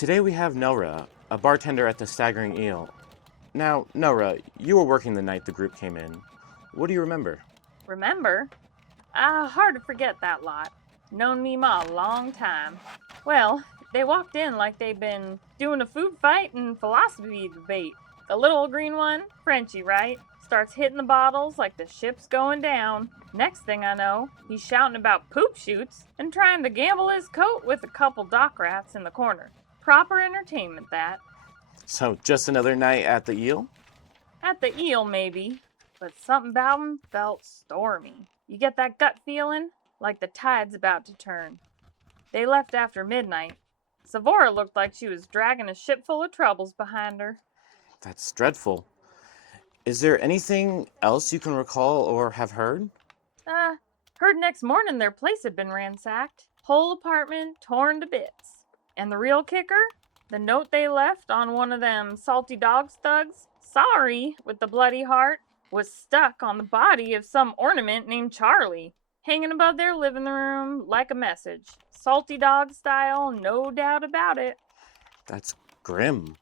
Today we have Nora, a bartender at the Staggering Eel. Now, Nora, you were working the night the group came in. What do you remember? Remember? Hard to forget that lot. Known me ma a long time. Well, they walked in like they'd been doing a food fight and philosophy debate. The little old green one, Frenchie, right? Starts hitting the bottles like the ship's going down. Next thing I know, he's shouting about poop shoots and trying to gamble his coat with a couple dock rats in the corner. Proper entertainment, that. So, just another night at the Eel? At the Eel, maybe. But something about him felt stormy. You get that gut feeling? Like the tide's about to turn. They left after midnight. Savora looked like she was dragging a ship full of troubles behind her. That's dreadful. Is there anything else you can recall or have heard? Heard next morning their place had been ransacked. Whole apartment torn to bits. And the real kicker? The note they left on one of them salty dogs thugs, sorry, with the bloody heart, was stuck on the body of some ornament named Charlie, hanging above their living room like a message. Salty dog style, no doubt about it. That's grim.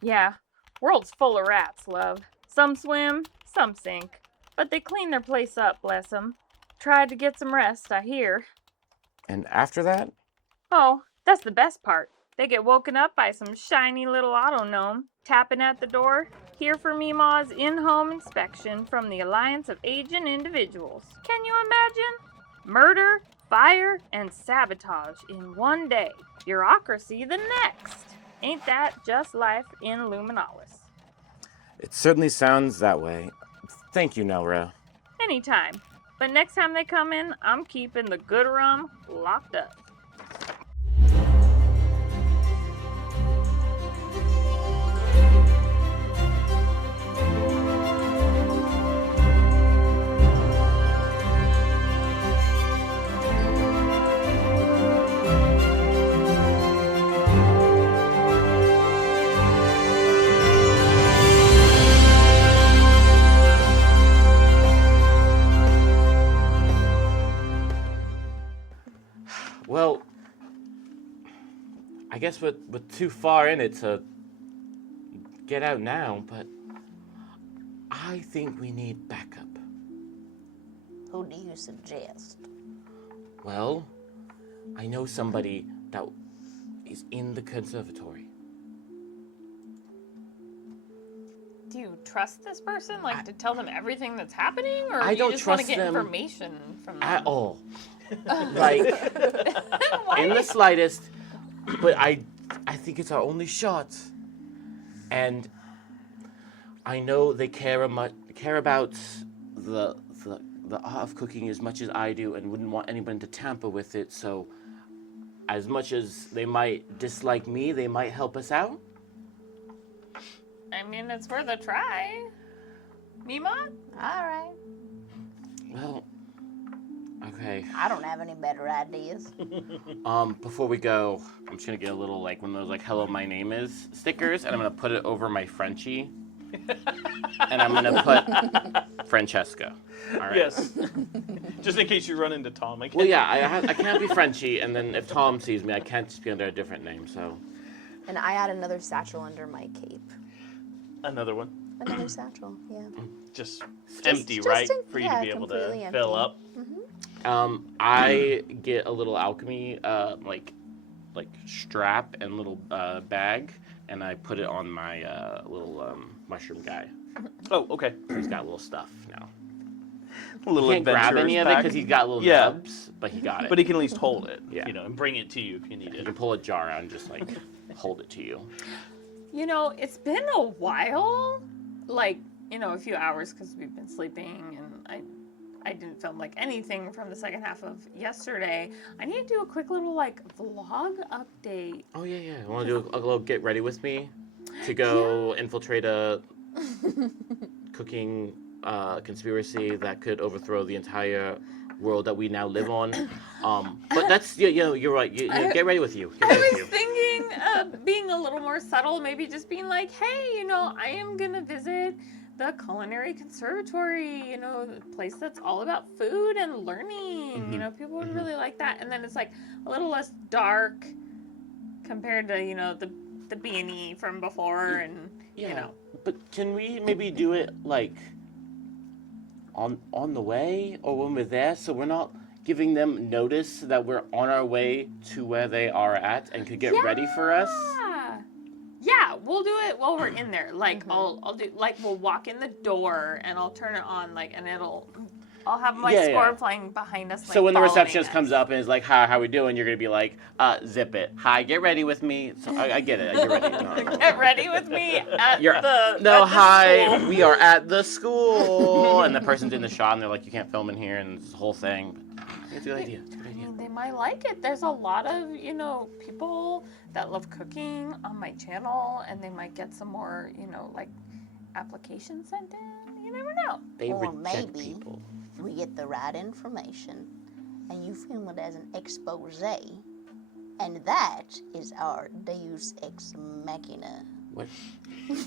Yeah, world's full of rats, love. Some swim, some sink. But they clean their place up, bless 'em. Tried to get some rest, I hear. And after that? Oh, that's the best part. They get woken up by some shiny little auto gnome tapping at the door. Here for Meemaw's in-home inspection from the Alliance of Aging Individuals. Can you imagine? Murder, fire, and sabotage in one day. Bureaucracy the next. Ain't that just life in Luminalis? It certainly sounds that way. Thank you, Nora. Anytime. But next time they come in, I'm keeping the good rum locked up. Well, I guess we're too far in it to get out now, but I think we need backup. Who do you suggest? Well, I know somebody that is in the conservatory. Do you trust this person? Like, to tell them everything that's happening? Or I do don't you just want to trust get them information from them? At all. Like, in the slightest, but I think it's our only shot. And I know they care about the art of cooking as much as I do and wouldn't want anyone to tamper with it, so as much as they might dislike me, they might help us out. I mean, it's worth a try. Mima? All right. Well, okay. I don't have any better ideas. Before we go, I'm just gonna get a little, like, one of those, like, hello, my name is stickers, and I'm gonna put it over my Frenchie. And I'm gonna put Francesca. All right. Yes. Just in case you run into Tom. Well, yeah, I can't be Frenchie, and then if Tom sees me, I can't just be under a different name, so. And I add another satchel under my cape. Another one. Another satchel, yeah. Just empty, just right? em- For you yeah, to be able to completely fill empty. up. I get a little alchemy, like strap and little bag, and I put it on my little mushroom guy. Oh, okay. He's got little stuff now. A little He can't grab adventurer's any of it pack. because he's got little Yeah. nubs, but he got it. But he can at least hold it, Yeah. and bring it to you if you need You it. can pull a jar out and just, like, hold it to you. You know, it's been a while. Like, a few hours because we've been sleeping and I didn't film, like, anything from the second half of yesterday. I need to do a quick little, like, vlog update. Oh, yeah. I want to do a little get ready with me to go infiltrate a cooking conspiracy that could overthrow the entire world that we now live on. But that's, you're right. Get ready with you. Get ready I with was thinking of being a little more subtle, maybe just being like, hey, I am going to visit the Culinary Conservatory, the place that's all about food and learning. Mm-hmm. People would really like that. And then it's like a little less dark, compared to, the B&E from before and, But can we maybe do it like on the way or when we're there, so we're not giving them notice that we're on our way to where they are at and could get ready for us? Yeah, we'll do it while we're in there. Like, I'll do, like, we'll walk in the door and I'll turn it on, like, and I'll have my score playing behind us. Like, so when the following receptionist us. comes up and is like, "Hi, how we doing?" You're gonna be like, "Zip it. Hi, get ready with me." So I get it. Get ready. No. Get ready with me at You're, the no, at the hi, school. we are at the school. And the person's in the shot and they're like, "You can't film in here," and it's the whole thing. It's a good idea. It's a good I idea. mean, they might like it. There's a lot of, people that love cooking on my channel, and they might get some more, like, applications sent in. You never know. They Or reject maybe people. we get the right information and you film it as an expose, and that is our Deus Ex Machina. What?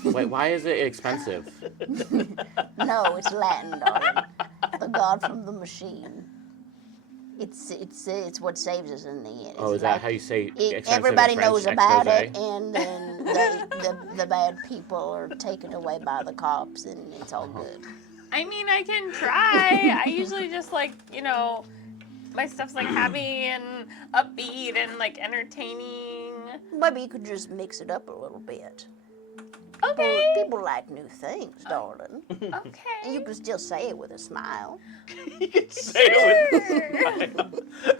Wait, why is it expensive? No, it's Latin, darling. The god from the machine. It's what saves us in the end. Oh, It's is that like how you say expensive everybody in French? knows about Expose? it, and then the bad people are taken away by the cops, and it's all good. I mean, I can try. I usually just, like, my stuff's, like, happy and upbeat and, like, entertaining. Maybe you could just mix it up a little bit. Okay. People like new things, darling. And Okay. you can still say it with a smile. You can say it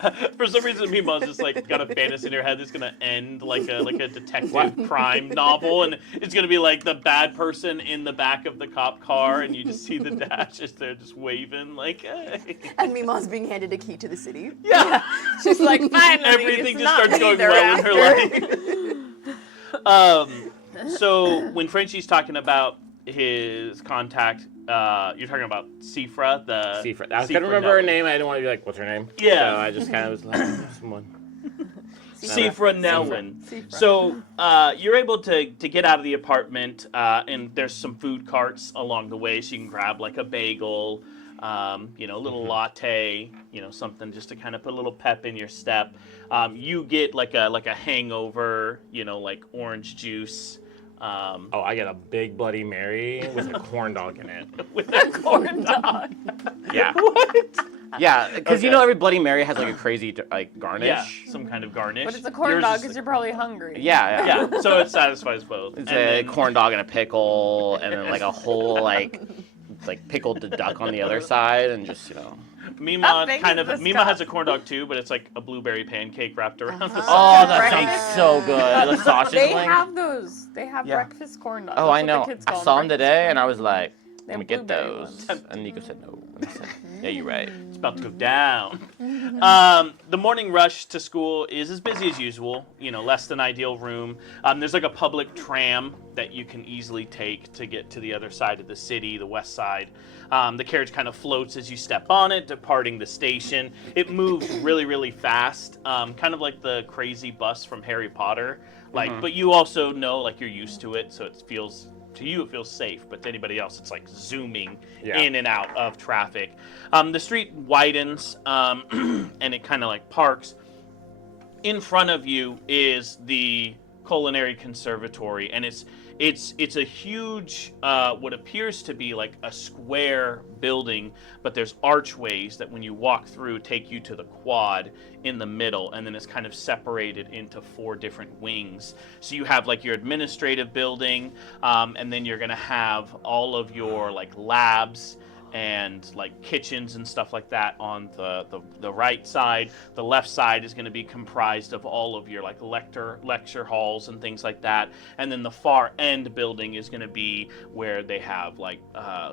with For some reason, Mima's just like got a fantasy in her head that's gonna end like a detective crime novel, and it's gonna be like the bad person in the back of the cop car, and you just see the dash just there, just waving like, hey. And Mima's being handed a key to the city. Yeah. She's like, finally. Everything it's just not starts me going they're well in after. her life. So when Frenchie's talking about his contact, you're talking about Sifra, the Sifra. I was Sifra gonna remember her Nelwyn. name. I didn't want to be like, "What's her name?" Yeah. So I just kind of was like, "Someone." Sifra Nelwyn. Sifra. So you're able to get out of the apartment, and there's some food carts along the way, so you can grab like a bagel, a little latte, something just to kind of put a little pep in your step. You get like a hangover, like orange juice. Oh, I get a big Bloody Mary with a corn dog in it. With a corn dog. Yeah. What? Yeah, because Okay. every Bloody Mary has like a crazy garnish. Yeah, some kind of garnish. But it's a corn Yours dog is because you're probably hungry. Yeah. yeah, so it satisfies both. It's And a then- corn dog and a pickle, and then like a whole like pickled duck on the other side, and just Mima How big is this Mima has a cup? corn dog too, but it's like a blueberry pancake wrapped around the Oh, side. that Breakfast. sounds so good. The sausage They wing. have those. They have Yeah. breakfast corn dogs. Oh, That's I what know. The kids I call saw them breakfast today, corn and I was like, They "Let me have get blueberry those." ones. And Nico said no. And I said, "Yeah, you're right." It's about to go down. The morning rush to school is as busy as usual. Less than ideal room. There's like a public tram that you can easily take to get to the other side of the city, the west side. The carriage kind of floats as you step on it, departing the station. It moves really, really fast, kind of like the crazy bus from Harry Potter. But you also know, like, you're used to it, so it feels. To you, it feels safe, but to anybody else, it's like zooming in and out of traffic. The street widens, and it kind of like parks. In front of you is the culinary conservatory, and it's a huge, what appears to be like a square building, but there's archways that when you walk through take you to the quad in the middle, and then it's kind of separated into 4 different wings. So you have like your administrative building, and then you're gonna have all of your like labs and like kitchens and stuff like that on the right side. The left side is going to be comprised of all of your like lecture halls and things like that. And then the far end building is going to be where they have like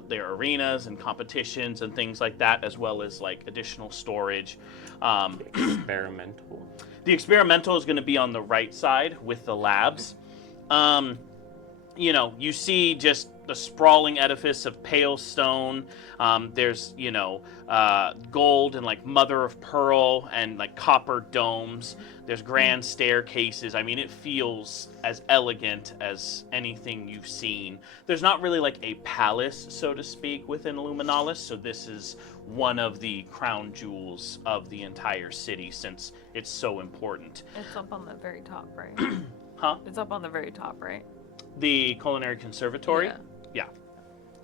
their arenas and competitions and things like that, as well as like additional storage. Experimental. The experimental is going to be on the right side with the labs. you see just the sprawling edifice of pale stone. There's, gold and like mother of pearl and like copper domes. There's grand staircases. I mean, it feels as elegant as anything you've seen. There's not really like a palace, so to speak, within Luminalis. So this is one of the crown jewels of the entire city since it's so important. It's up on the very top, right? Huh? It's up on the very top, right? The Culinary Conservatory? Yeah.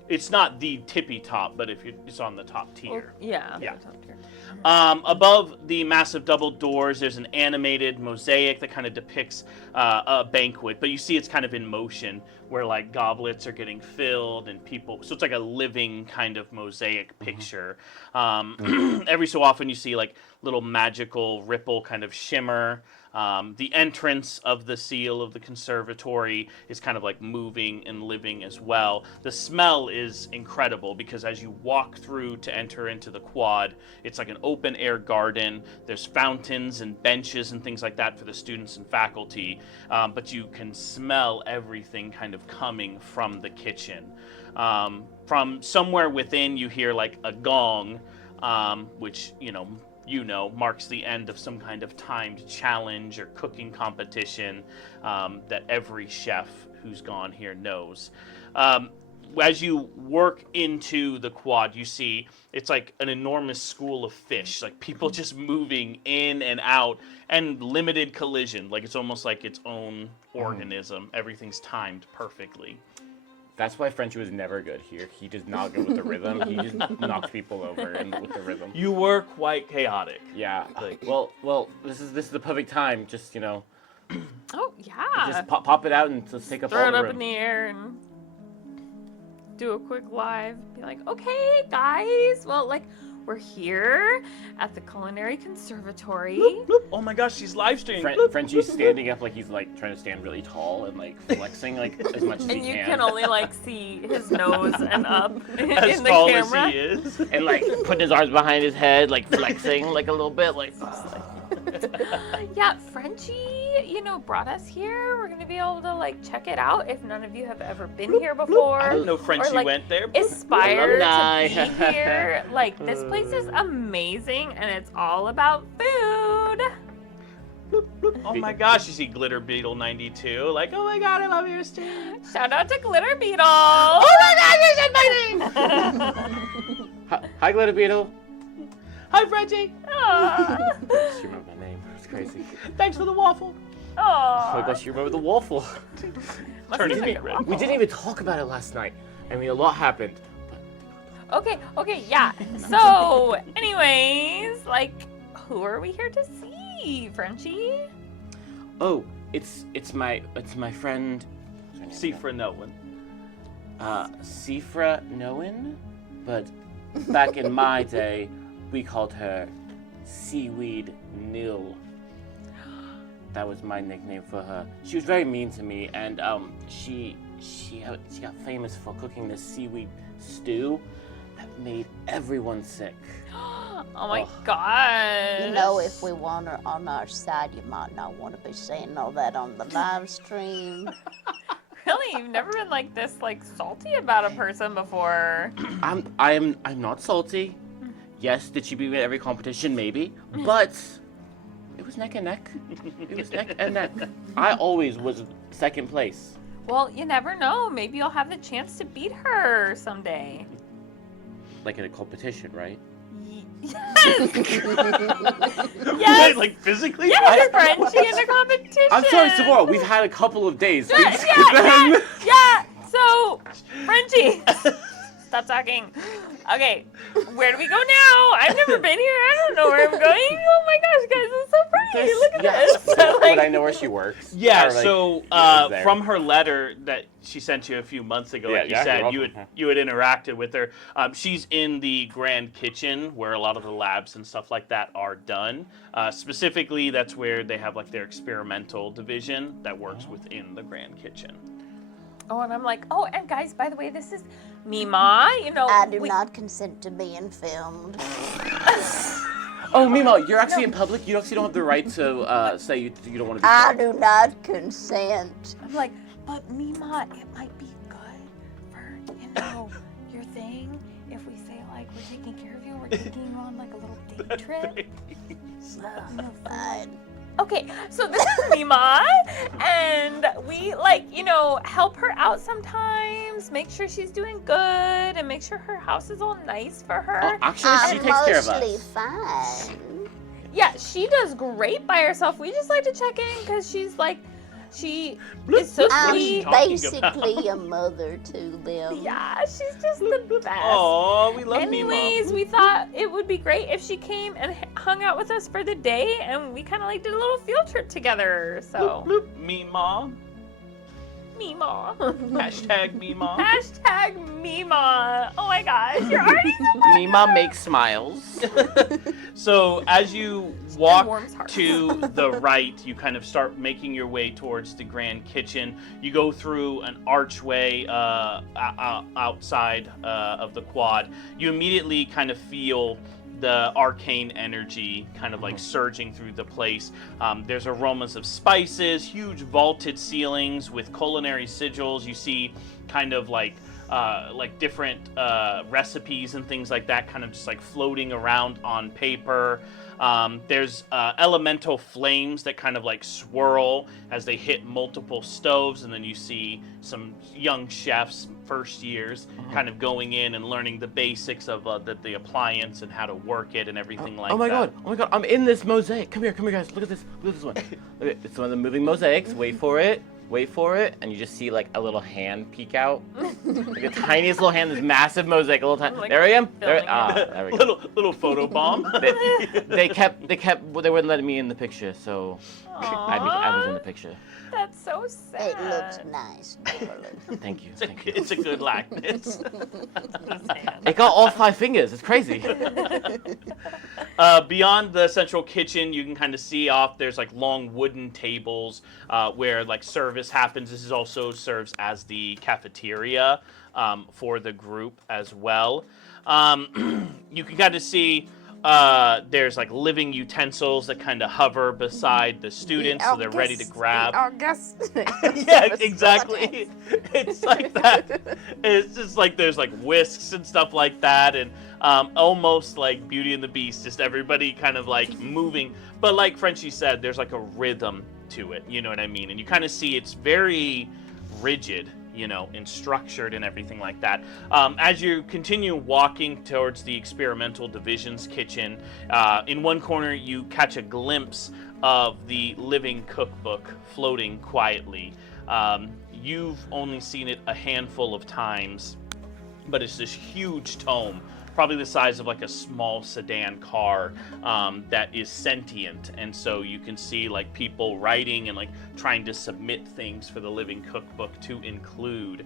It's not the tippy top, but it's on the top tier. Yeah. Yeah. The top tier. Above the massive double doors, there's an animated mosaic that kind of depicts a banquet, but you see it's kind of in motion where like goblets are getting filled and people, so it's like a living kind of mosaic picture. Every so often you see like little magical ripple kind of shimmer. The entrance of the seal of the conservatory is kind of like moving and living as well. The smell is incredible because as you walk through to enter into the quad, it's like an open air garden. There's fountains and benches and things like that for the students and faculty, but you can smell everything kind of coming from the kitchen. From somewhere within, you hear like a gong, which, marks the end of some kind of timed challenge or cooking competition that every chef who's gone here knows. As you work into the quad, you see it's like an enormous school of fish, like people just moving in and out and limited collision. Like it's almost like its own organism. Everything's timed perfectly. That's why Frenchie was never good here. He does not go with the rhythm. He just knocks people over with the rhythm. You were quite chaotic. Yeah. Well, this is the perfect time. Just Oh yeah. just pop it out and just take up Throw all it the up room. in the air and do a quick live. Be like, okay, guys. Well, like we're here at the Culinary Conservatory. Bloop, bloop. Oh my gosh, she's live streaming. Frenchie's standing up like he's like trying to stand really tall and like flexing like as much as he And you can. can only like see his nose and up As in the tall camera. as he is. And like putting his arms behind his head, like flexing like a little bit, like. Yeah, Frenchie, brought us here. We're gonna be able to like check it out if none of you have ever been here before. I didn't know Frenchie like, went there. Aspire Alumni. to be here. Like this place is amazing and it's all about food. Oh my gosh, you see Glitter Beetle 92. Like, oh my god, I love your stream. Shout out to Glitter Beetle. Oh my god, you said my name. Hi, Glitter Beetle. Hi, Frenchie. She remembered my name. It's crazy. Thanks for the waffle. Oh my gosh, you remember the waffle. Turning be me like red. We didn't even talk about it last night. I mean, a lot happened. Okay, yeah. So, anyways, like, who are we here to see, Frenchie? Oh, it's my friend. Sifra Nolan. Sifra Noen, but back in my day, we called her Seaweed Nil. That was my nickname for her. She was very mean to me, and she got famous for cooking this seaweed stew that made everyone sick. Oh my gosh. If we want her on our side, you might not want to be saying all that on the live stream. Really, you've never been like this, like salty about a person before. I'm not salty. Yes, did she beat me at every competition? Maybe, but it was neck and neck. It was neck and neck. I always was second place. Well, you never know. Maybe you'll have the chance to beat her someday. Like in a competition, right? Yes. Wait, like physically? Yes, Frenchie in the competition. I'm sorry, Samora. We've had a couple of days. Yeah. So, Frenchie, stop talking. Okay, where do we go now? I've never been here. I don't know where I'm going. Oh my gosh, guys, it's so pretty. Look at this. So, Would I know where she works? Yeah, Or, like, so there? from her letter that she sent you a few months ago, like you you're said, welcome. you had interacted with her. She's in the grand kitchen where a lot of the labs and stuff like that are done. Specifically, that's where they have like their experimental division that works within the grand kitchen. oh, and I'm like, oh, and guys, by the way, this is Mima. I do not consent to being filmed. Oh, Mimo, you're actually in public. You actually don't have the right to say you don't want to be. I do not consent. I'm like, But Mima, it might be good for, your thing if we say, like, we're taking care of you, we're taking you on, like, a little date trip. Fine. Okay, so this is Mima, and we, like, help her out sometimes, make sure she's doing good, and make sure her house is all nice for her. Oh, actually, she I'm takes care of mostly us. fine. Yeah, she does great by herself. We just like to check in because she's, like, she is so I'm sweet. talking basically a mother to them. Yeah, she's just the best. Oh, we love Anyways, we thought it would be great if she came and hung out with us for the day, and we kind of like did a little field trip together. So, Bloop, bloop. Mima. Mima. Hashtag Mima. Hashtag Mima. Oh my gosh, you're already so much. Mima makes smiles. So as you walk warms hearts. to the right, you kind of start making your way towards the grand kitchen. You go through an archway outside of the quad. You immediately kind of feel the arcane energy kind of like surging through the place. There's aromas of spices, huge vaulted ceilings with culinary sigils. You see kind of like different recipes and things like that kind of just like floating around on paper. There's elemental flames that kind of like swirl as they hit multiple stoves, and then you see some young chefs, first years, kind of going in and learning the basics of the appliance and how to work it and everything like that. Oh my god, I'm in this mosaic. Come here guys, look at this one. Look, it's one of the moving mosaics. Wait for it, and you just see like a little hand peek out. Like the tiniest little hand, this massive mosaic, a little tiny. Like there I am. filming There we go. little photo bomb. They wouldn't let me in the picture, so I was in the picture. That's so sad. It looks nice, Beverly. Thank you. It's a good likeness. It got all 5 fingers. It's crazy. Beyond the central kitchen, you can kind of see off. There's like long wooden tables where like service happens. This is also serves as the cafeteria for the group as well. You can kind of see there's like living utensils that kind of hover beside the students, so they're ready to grab. Our guests. Yeah, exactly. It's like that. It's just like there's like whisks and stuff like that, and almost like Beauty and the Beast, just everybody kind of like moving. But like Frenchie said, there's like a rhythm to it. You know what I mean? And you kind of see it's very rigid, and structured and everything like that. As you continue walking towards the experimental divisions kitchen, in one corner you catch a glimpse of the living cookbook floating quietly. You've only seen it a handful of times, but it's this huge tome, probably the size of like a small sedan car, that is sentient, and so you can see like people writing and like trying to submit things for the living cookbook to include.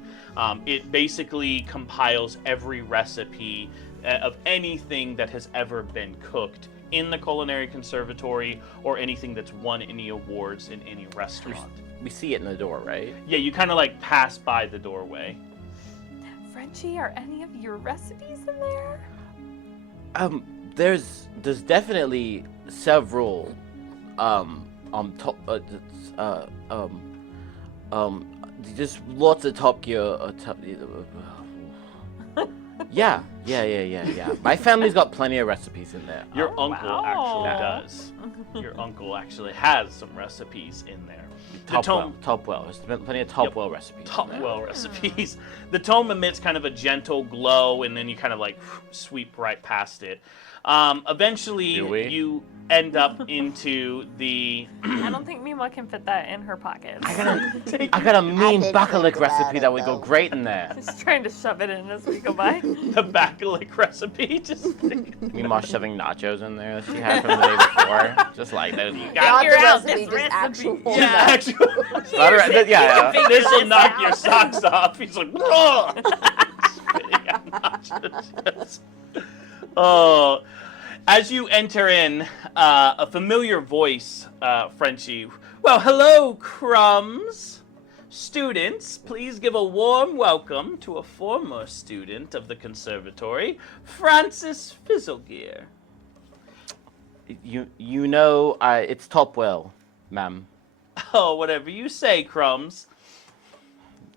It basically compiles every recipe of anything that has ever been cooked in the Culinary Conservatory or anything that's won any awards in any restaurant. We see it in the door, right? Yeah, you kind of like pass by the doorway. Frenchie, are any of your recipes in there? There's definitely several top just lots of Top Gear yeah. My family's got plenty of recipes in there. Your Oh, uncle wow. actually does. Your uncle actually has some recipes in there. Topwell. There's plenty of Topwell recipes. Topwell recipes. The tome emits kind of a gentle glow, and then you kind of like sweep right past it. Eventually, Do we? you end up into the. I don't think Mima can fit that in her pocket. I got a mean did bacallic think about recipe it, that would go though. great in there. Just trying to shove it in as we go by. the bacallic recipe. Just Meanwhile, shoving nachos in there that she had from the day before. Just like that. You got Not Figure the out recipe, this just actual recipe. yeah, actually. yeah. This will knock your socks off. He's like, whoa! Spitting out nachos. Oh. As you enter in, a familiar voice, Frenchie. Well, hello, Crumbs. Students, please give a warm welcome to a former student of the conservatory, Francis Fizzlegear. It's Topwell, ma'am. Oh, whatever you say, Crumbs.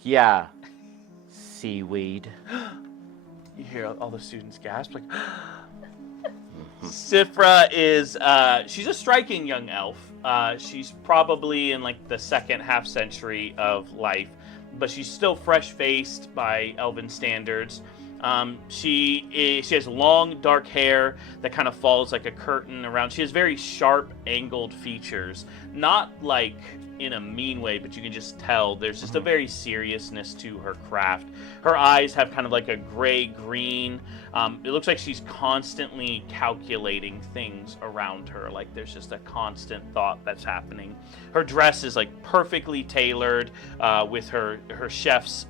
Yeah. Seaweed. You hear all the students gasp, like, Sifra is, she's a striking young elf. She's probably in like the second half century of life, but she's still fresh-faced by elven standards. She has long dark hair that kind of falls like a curtain around. She has very sharp angled features, not like in a mean way, but you can just tell there's just a very seriousness to her craft. Her eyes have kind of like a gray green. It looks like she's constantly calculating things around her, like there's just a constant thought that's happening. Her dress is like perfectly tailored with her chef's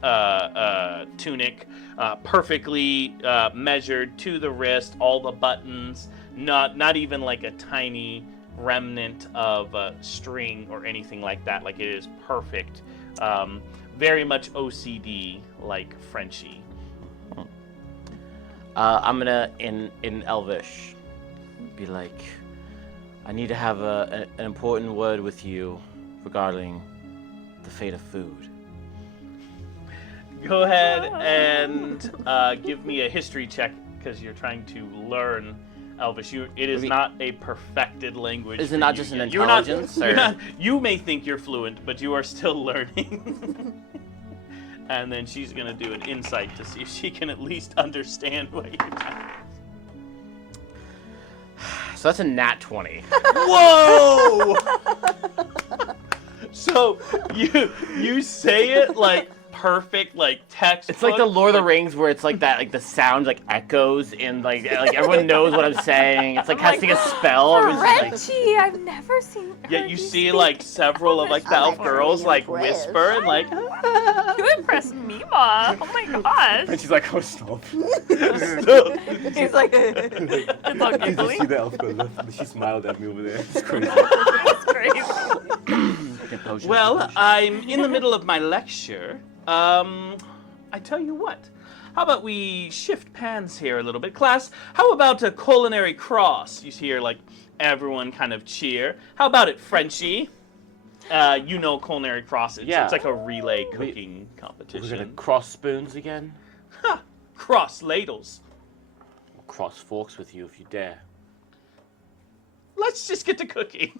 tunic, perfectly measured to the wrist, all the buttons, not even like a tiny remnant of string or anything like that. Like, it is perfect. Very much OCD like Frenchie. I'm gonna in Elvish be like, I need to have an important word with you regarding the fate of food. Go ahead and give me a history check, because you're trying to learn Elvish. It is not a perfected language. Is it not just an yet. intelligence? You may think you're fluent, but you are still learning. And then she's going to do an insight to see if she can at least understand what you're talking. So that's a nat 20. Whoa! So you say it like perfect, like text. It's like the Lord of the Rings, where it's like that, like the sound like echoes in like everyone knows what I'm saying. It's like casting a spell. Or it's just, like, Frenchie, I've never seen her. Yeah, you see like several of like the elf girls like whisper and like. You impressed me, Ma. Oh my gosh. and she's like, oh, stop. He's like, It's all giggly. the elf girl. She smiled at me over there. It's crazy. It's crazy. Well, I'm in the middle of my lecture. I tell you what. How about we shift pans here a little bit, class? How about a culinary cross? You hear like everyone kind of cheer. How about it, Frenchie? You know culinary cross. Yeah. It's like a relay cooking competition. We're gonna cross spoons again. Ha! Cross ladles. I'll cross forks with you if you dare. Let's just get to cooking.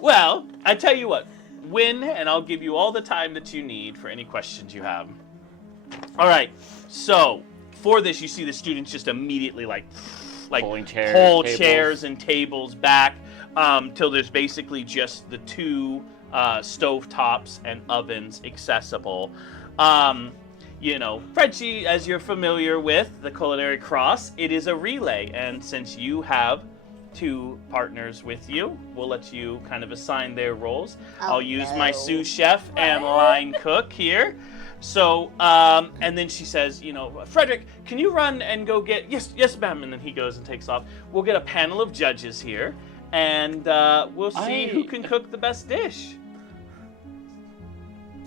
Well, I tell you what. Win, and I'll give you all the time that you need for any questions you have. All right. So for this, you see the students just immediately like Pulling chairs, pull tables. chairs and tables back till there's basically just the two stovetops and ovens accessible. You know, Frenchie, as you're familiar with the culinary cross, it is a relay, and since you have two partners with you, we'll let you kind of assign their roles. I'll use my sous chef and line cook here. So, and then she says, you know, Frederick, can you run and go get, yes, ma'am, and then he goes and takes off. We'll get a panel of judges here, and we'll see who can cook the best dish.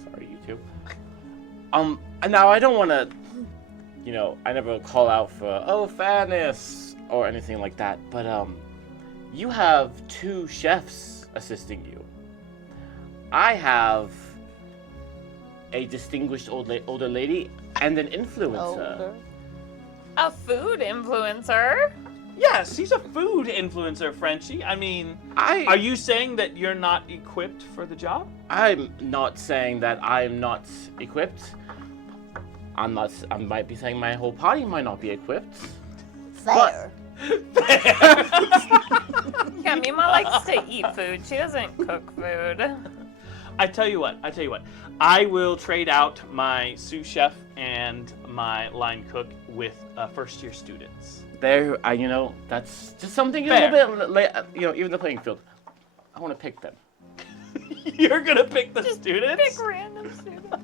Sorry, you two. Now I don't want to, you know, I never call out for, fairness or anything like that, but, you have two chefs assisting you. I have a distinguished older lady and an influencer. A food influencer? Yes, he's a food influencer, Frenchie. I mean, are you saying that you're not equipped for the job? I'm not saying that I'm not equipped. I might be saying my whole party might not be equipped. Fair. Yeah, Mima likes to eat food. She doesn't cook food. I tell you what. I will trade out my sous chef and my line cook with first-year students. There, you know, that's just something a Fair. little bit, you know, even the playing field. I want to pick them. You're gonna pick the students? Pick random students.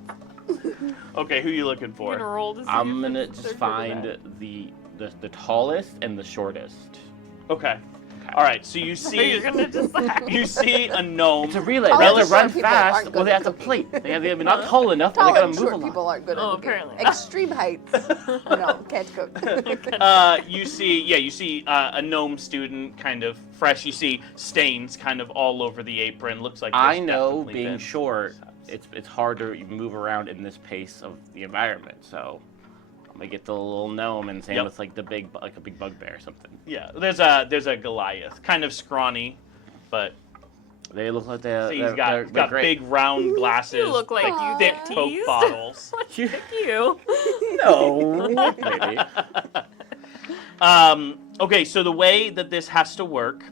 Okay, who are you looking You're gonna for? roll to see I'm if gonna they're just good or find bad. the tallest and the shortest. Okay. All right, so you You're see gonna decide. you see a gnome. It's a relay. Tall They have and to run short people fast, aren't or good they at have to cooking. plate. They're not tall enough, but Tall they gotta and move a short lot. people aren't good at Oh, cooking. apparently. Extreme heights. No, can't cook. You see a gnome student, kind of fresh. You see stains kind of all over the apron. Looks like I there's know definitely being been short, mishaps. it's hard to move around in this pace of the environment. So I'm gonna get the little gnome and same Yep. with like a big bugbear or something. Yeah, there's a Goliath, kind of scrawny, but They look like they're he's they're got great. big round glasses. You look like you thick get Coke teased. bottles. You- You. No, maybe. Okay, so the way that this has to work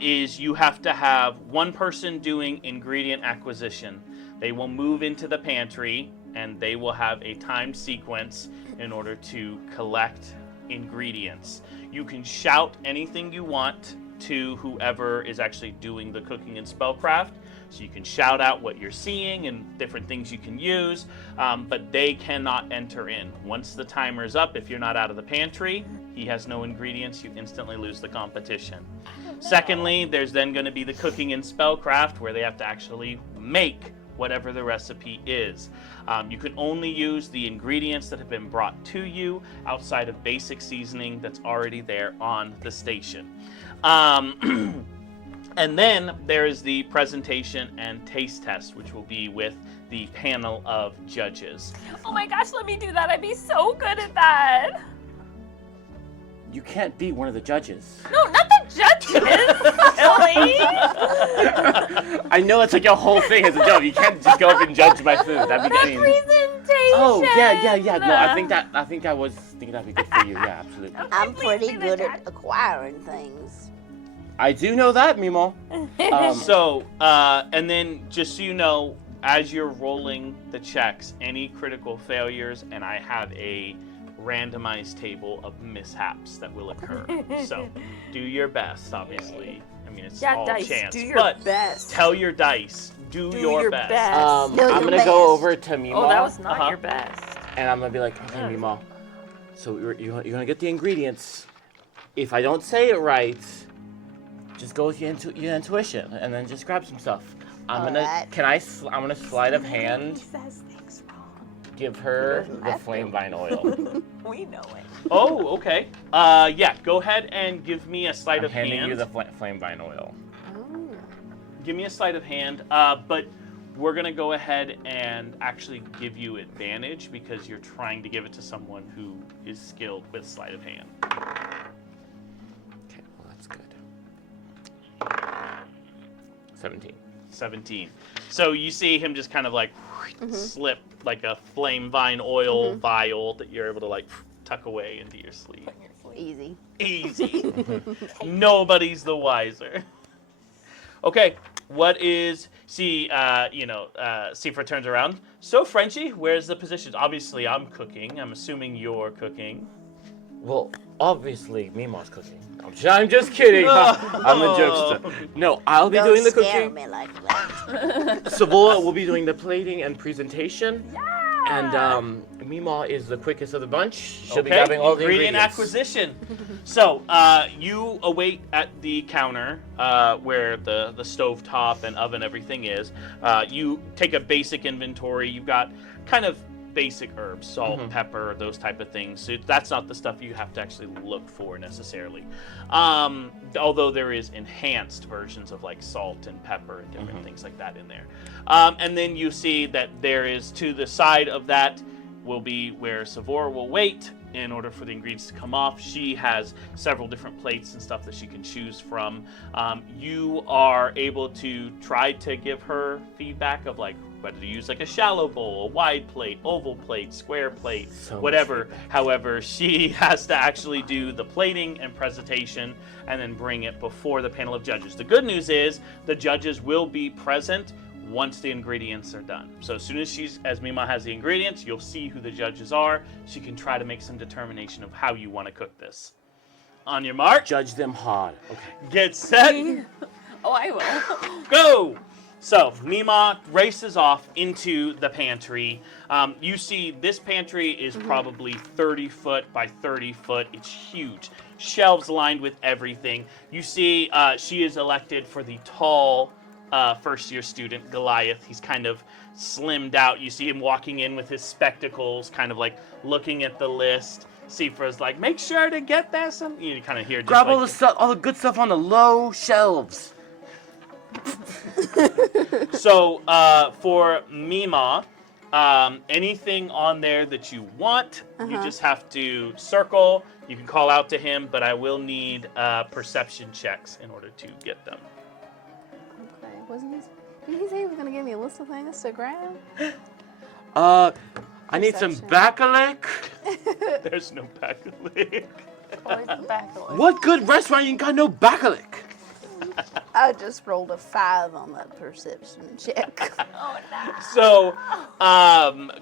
is you have to have one person doing ingredient acquisition. They will move into the pantry and they will have a timed sequence in order to collect ingredients. You can shout anything you want to whoever is actually doing the cooking and spellcraft. So you can shout out what you're seeing and different things you can use, but they cannot enter in. Once the timer is up, if you're not out of the pantry, he has no ingredients, you instantly lose the competition. Secondly, there's then going to be the cooking and spellcraft where they have to actually make whatever the recipe is. You can only use the ingredients that have been brought to you outside of basic seasoning that's already there on the station. And then there is the presentation and taste test, which will be with the panel of judges. Oh my gosh, let me do that. I'd be so good at that. You can't be one of the judges. No, not the judges. Ellie. I know it's like your whole thing as a joke. You can't just go up and judge my food. That'd be mean. Representation. Oh yeah. No, I think I was thinking that'd be good for you. Yeah, absolutely. I'm Please pretty be the good judge. at acquiring things. I do know that, Mimo. So, and then just so you know, as you're rolling the checks, any critical failures, and I have a randomized table of mishaps that will occur. So, do your best, obviously. I mean, it's all dice, chance. do your but best. tell your dice, do your best. No, I'm your gonna best. go over to Mimo. Oh, that was not Uh-huh. your best. And I'm gonna be like, okay, Mimo. So you're gonna get the ingredients. If I don't say it right, just go with your intuition, and then just grab some stuff. I'm gonna. Alright. I'm gonna sleight of hand says things wrong. give her doesn't the have flame to. vine oil. We know it. Oh, okay. Yeah, go ahead and give me a sleight I'm of handing hand. you the flame vine oil. Give me a sleight of hand, but we're going to go ahead and actually give you advantage because you're trying to give it to someone who is skilled with sleight of hand. Okay, well that's good. 17. 17. So you see him just kind of like slip like a flame vine oil vial that you're able to like tuck away into your sleeve. Easy. Easy. Nobody's the wiser. Okay, what is Sifa turns around. So Frenchie, where's the positions? Obviously I'm cooking. I'm assuming you're cooking. Well, obviously Mimo's cooking. I'm just kidding. I'm a jokester. No, I'll be Don't doing the scare cooking. me like that. Savola will be doing the plating and presentation. And Mima is the quickest of the bunch. She'll be grabbing all the ingredient ingredients. acquisition. So you await at the counter where the stovetop and oven everything is. You take a basic inventory. You've got kind of basic herbs, salt, pepper, those type of things. So that's not the stuff you have to actually look for necessarily. Although there is enhanced versions of like salt and pepper and different things like that in there. And then you see that there is to the side of that will be where Savora will wait in order for the ingredients to come off. She has several different plates and stuff that she can choose from. You are able to try to give her feedback of like whether to use like a shallow bowl, a wide plate, oval plate, square plate, So much whatever. feedback. However, she has to actually do the plating and presentation and then bring it before the panel of judges. The good news is the judges will be present once the ingredients are done. So as soon as Mima has the ingredients, you'll see who the judges are. She can try to make some determination of how you want to cook this. On your mark, Judge them hard. Okay. get set, Oh, I will. go! So, Mima races off into the pantry. You see this pantry is probably 30 foot by 30 foot. It's huge. shelves lined with everything. You see she is elected for the tall first-year student, Goliath. He's kind of slimmed out. You see him walking in with his spectacles, kind of like looking at the list. Siofra's like, make sure to get that some. You kind of hear just Grab like all the stuff, all the good stuff on the low shelves. So for Mima, anything on there that you want, you just have to circle. You can call out to him, but I will need perception checks in order to get them. Okay, did he say he was gonna give me a list of things to grab? I need some Perception. bacallic. There's no bacallic. Always the back of it. What good restaurant ain't got no bacallic? I just rolled a 5 on that perception check. Oh, no. So,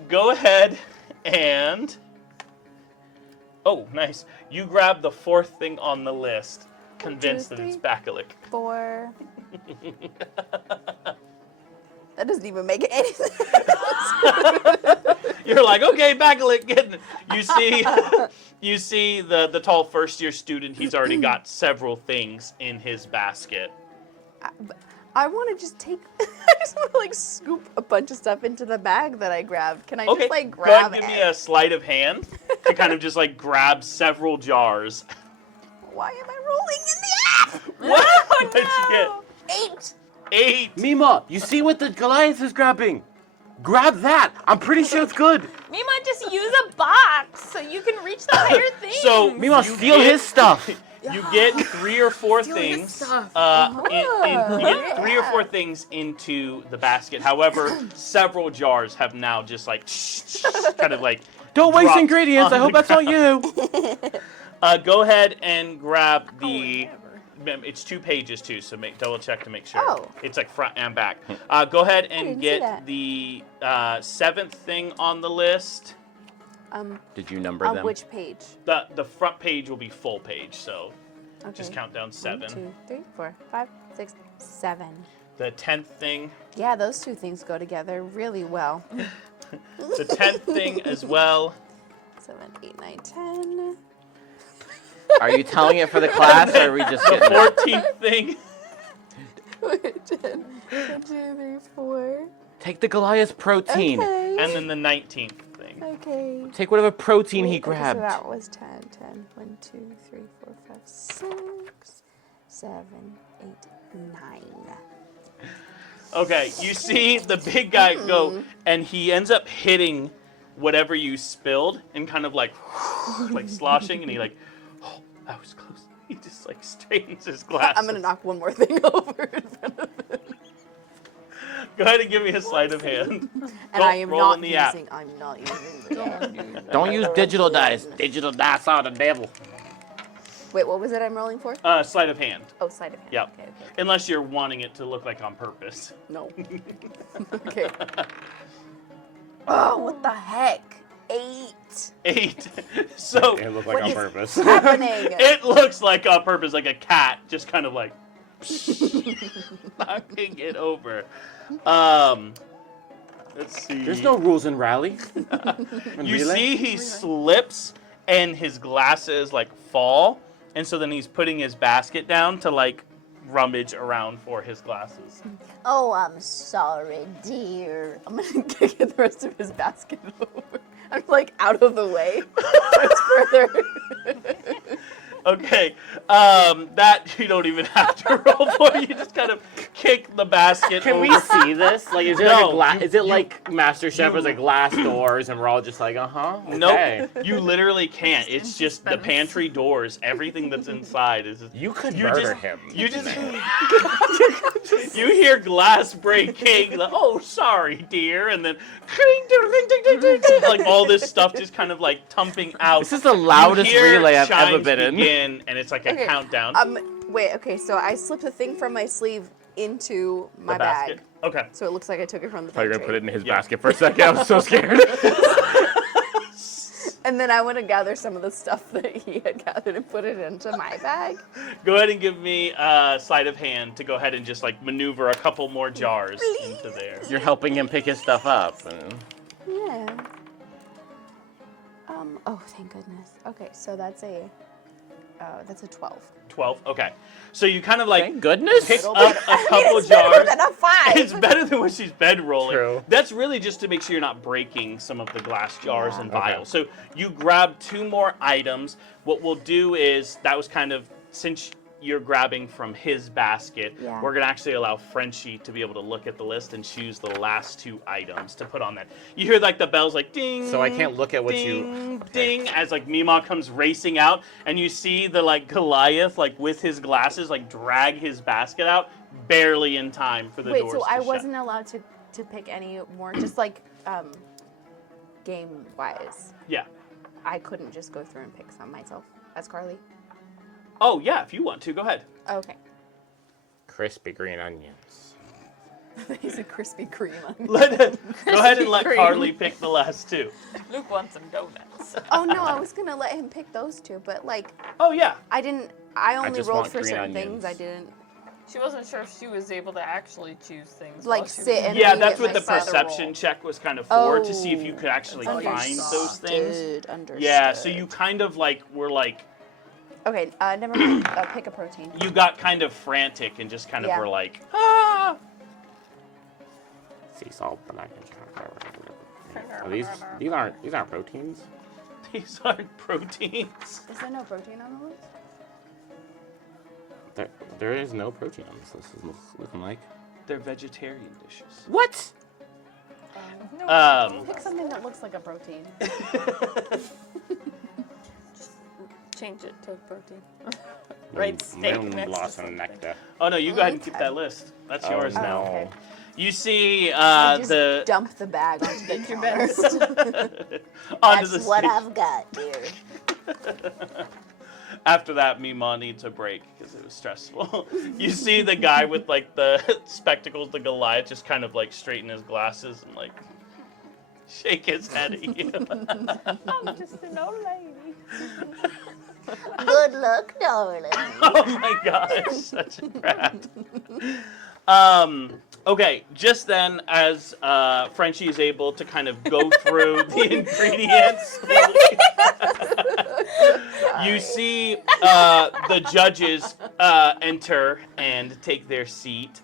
go ahead and... Oh, nice. You grab the 4th thing on the list, convinced that it's bacallic. 4. That doesn't even make any sense. You're like, okay, bacallic, getting it. You see the tall first-year student, he's already got several things in his basket. I want to just I just want to like scoop a bunch of stuff into the bag that I grabbed. Can I Okay, just like go ahead grab and give it? me a sleight of hand to kind of just like grab several jars. Why am I rolling in the app? What? Oh, What did you 8. get? 8. Mima, you see what the Goliath is grabbing? Grab that. I'm pretty sure it's good. Mima, just use a box so you can reach the higher thing. So Mima, you steal get- his stuff. You get 3 or 4 things. You get 3 or 4 things into the basket. However, several jars have now just like kind of like. Don't waste dropped ingredients. I on hope the that's not you. Go ahead and grab the. It's 2 pages too, so double check to make sure. Oh. It's like front and back. Go ahead and didn't see get that. the 7th thing on the list. Did you number On them? which page? The front page will be full page, so Okay. just count down 7. 1, 2, 3, 4, 5, 6, 7. The 10th thing. Yeah, those 2 things go together really well. The 10th thing as well. 7, 8, 9, 10. Are you telling it for the class, or are we just The getting it? 14th thing. 10, 1, 2, 3, 4. Take the Goliath protein. Okay. And then the 19th thing. Okay. Take whatever protein he Wait, okay, grabbed. So that was 10, 10, 1, 2, 3, 4, 5, 6, 7, 8, 9. Okay, you see the big guy go, and he ends up hitting whatever you spilled and kind of like sloshing, and he like, oh, that was close. He just like straightens his glasses. I'm gonna knock one more thing over in front of him. Go ahead and give me a sleight of hand. And Don't I am roll not in the app. using. I'm not using the Don't use digital dice. Digital dice are the devil. Wait, what was it I'm rolling for? Sleight of hand. Oh, sleight of hand. Yep. Okay. Unless you're wanting it to look like on purpose. No. Okay. Oh, what the heck? 8. 8. So It looked What on is- purpose. Happening. it looks like on purpose, like a cat just kind of like knocking it over. Let's see. There's no rules in rally. In You relay? see he slips and his glasses like fall, and so then he's putting his basket down to like rummage around for his glasses. Oh, I'm sorry, dear. I'm gonna get the rest of his basket over. I'm like out of the way. It's further. Okay, that you don't even have to roll for. You just kind of kick the basket Can over. we see this? Like, is it like No, a glass? Is it you- like Master Chef? Is like glass doors, and we're all just like, okay. Nope, you literally can't. It's just the pantry doors. Everything that's inside is. You could You murder just- him. You just you hear glass breaking. Like, oh, sorry, dear, and then like all this stuff just kind of like tumping out. This is the loudest You hear relay I've ever chimes been in. begin, and it's like a Okay, countdown. Wait, okay, so I slipped a thing from my sleeve into my the basket. bag. Okay. So it looks like I took it from the I thought you were pantry. gonna put it in his Yeah. basket for a second. I was so scared. And then I went to gather some of the stuff that he had gathered and put it into my bag. Go ahead and give me a sleight of hand to go ahead and just like maneuver a couple more jars into there. You're helping him pick his stuff up. Yeah. Oh, thank goodness. Okay, so that's a That's a 12. 12. Okay. So you kind of like Thank goodness. pick up a couple It's better jars. than a 5. It's better than when she's bedrolling. True. That's really just to make sure you're not breaking some of the glass jars Yeah. and Okay. vials. So you grab 2 more items. What we'll do is, that was kind of, since you're grabbing from his basket, Yeah. we're going to actually allow Frenchie to be able to look at the list and choose the last 2 items to put on that. You hear like the bells like ding. So I can't look at what ding, you. ding, as like Mima comes racing out, and you see the like Goliath like with his glasses like drag his basket out, barely in time for the Wait, doors so to I shut. wasn't allowed to pick any more, just like game-wise. Yeah. I couldn't just go through and pick some myself as Carly. Oh yeah, if you want to, go ahead. Okay. Crispy green onions. He's a crispy cream. Go ahead and let Kreme. Carly pick the last 2. Luke wants some donuts. Oh no, I was gonna let him pick those 2, but like Oh yeah. I only just rolled want for green certain onions. things. I didn't She wasn't sure if she was able to actually choose things. Like while she sit was- and Yeah, read that's it what the myself. perception check was kind of for, to see if you Oh. could actually find those things. Understood. Yeah, so you kind of like were like, Okay, never mind. Pick a protein. you got kind of frantic and just kind of Yeah. were like, ah. Sea salt, black and chocolate. Are these aren't proteins. These aren't proteins. Is there no protein on the list? There is no protein on this list. It's looking like. They're vegetarian dishes. What? No, Pick something that looks like a protein. change it to protein. Right, steak Moon next to blossom something. nectar. Oh no, you go ahead and keep Okay. that list. That's Oh, yours no. now. Okay. You see I just the dump the bag onto the your counter. onto That's the what seat. I've got, dear. After that, Mima needs a break because it was stressful. You see the guy with like the spectacles, the Goliath, just kind of like straighten his glasses and like shake his head at you. I'm just an old lady. Good luck, darling. Oh my gosh, such a brat. Okay, just then, as Frenchie is able to kind of go through the ingredients, you see the judges enter and take their seat.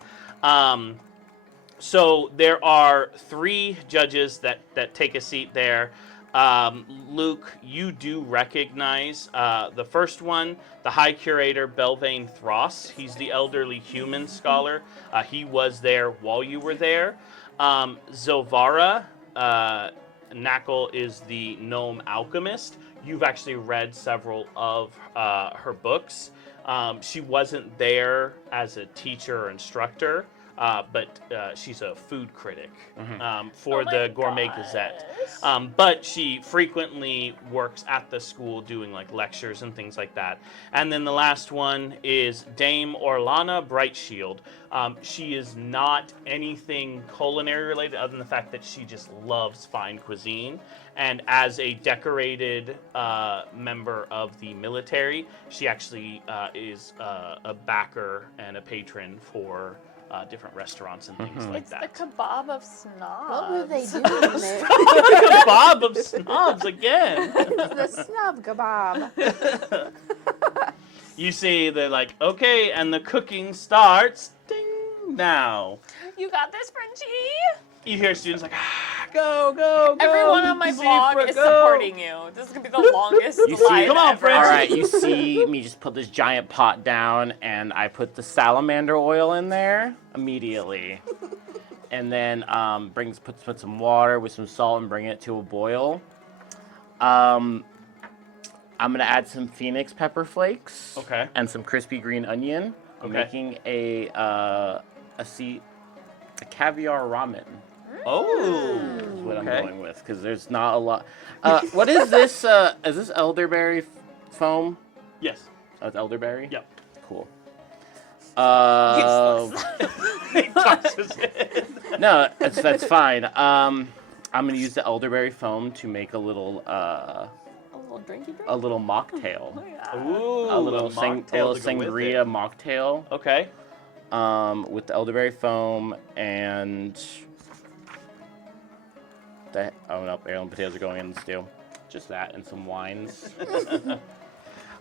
So there are 3 judges that take a seat there. Luke, you do recognize the first one, the High Curator Belvane Thross. He's the elderly human scholar. He was there while you were there. Zovara Knackle is the gnome alchemist. You've actually read several of her books. She wasn't there as a teacher or instructor. But she's a food critic for Oh my the Gourmet Gazette. gosh. But she frequently works at the school doing like lectures and things like that. And then the last one is Dame Orlana Brightshield. She is not anything culinary related other than the fact that she just loves fine cuisine. And as a decorated member of the military, she actually is a backer and a patron for different restaurants and things like It's that. the kebab of snobs. What were they doing there? Kebab of snobs again. The snub kebab. You see, they're like, okay, and the cooking starts. Ding now. You got this, Frenchie. You hear students like, go, go, go. Everyone on my Zebra, blog is go. supporting you. This is gonna be the longest You see- live Come on, ever. Frenchie. All right, you see me just put this giant pot down, and I put the salamander oil in there immediately, and then put some water with some salt and bring it to a boil. I'm gonna add some phoenix pepper flakes. Okay. And some crispy green onion. I'm Okay. making a caviar ramen. Oh. Is what I'm Okay. going with because there's not a lot. What is this? Is this elderberry foam? Yes. Oh, it's elderberry. Yep. Cool. He tosses it. No, that's fine. I'm gonna use the elderberry foam to make a little A little drinky drink. mocktail. Ooh, A little mocktail to go with sangria it. mocktail. Okay. With the elderberry foam and the heirloom potatoes are going in the stew. Just that and some wines.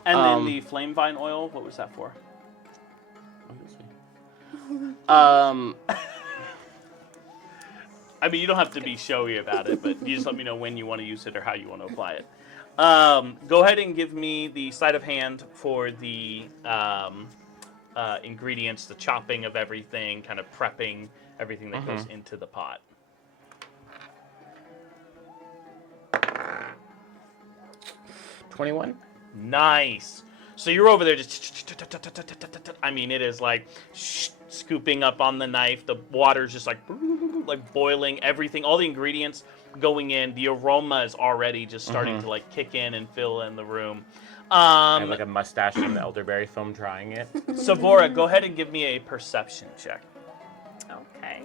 And then the flame vine oil, what was that for? Oh, you'll see. I mean, you don't have to be showy about it, but you just let me know when you want to use it or how you want to apply it. Go ahead and give me the sleight of hand for the ingredients, the chopping of everything, kind of prepping everything that goes into the pot. 21. Nice. So you're over there just, I mean, it is like scooping up on the knife. The water's just like boiling, everything, all the ingredients going in. The aroma is already just starting to like kick in and fill in the room. I have like a mustache from the elderberry foam trying it. Savora, go ahead and give me a perception check. Okay.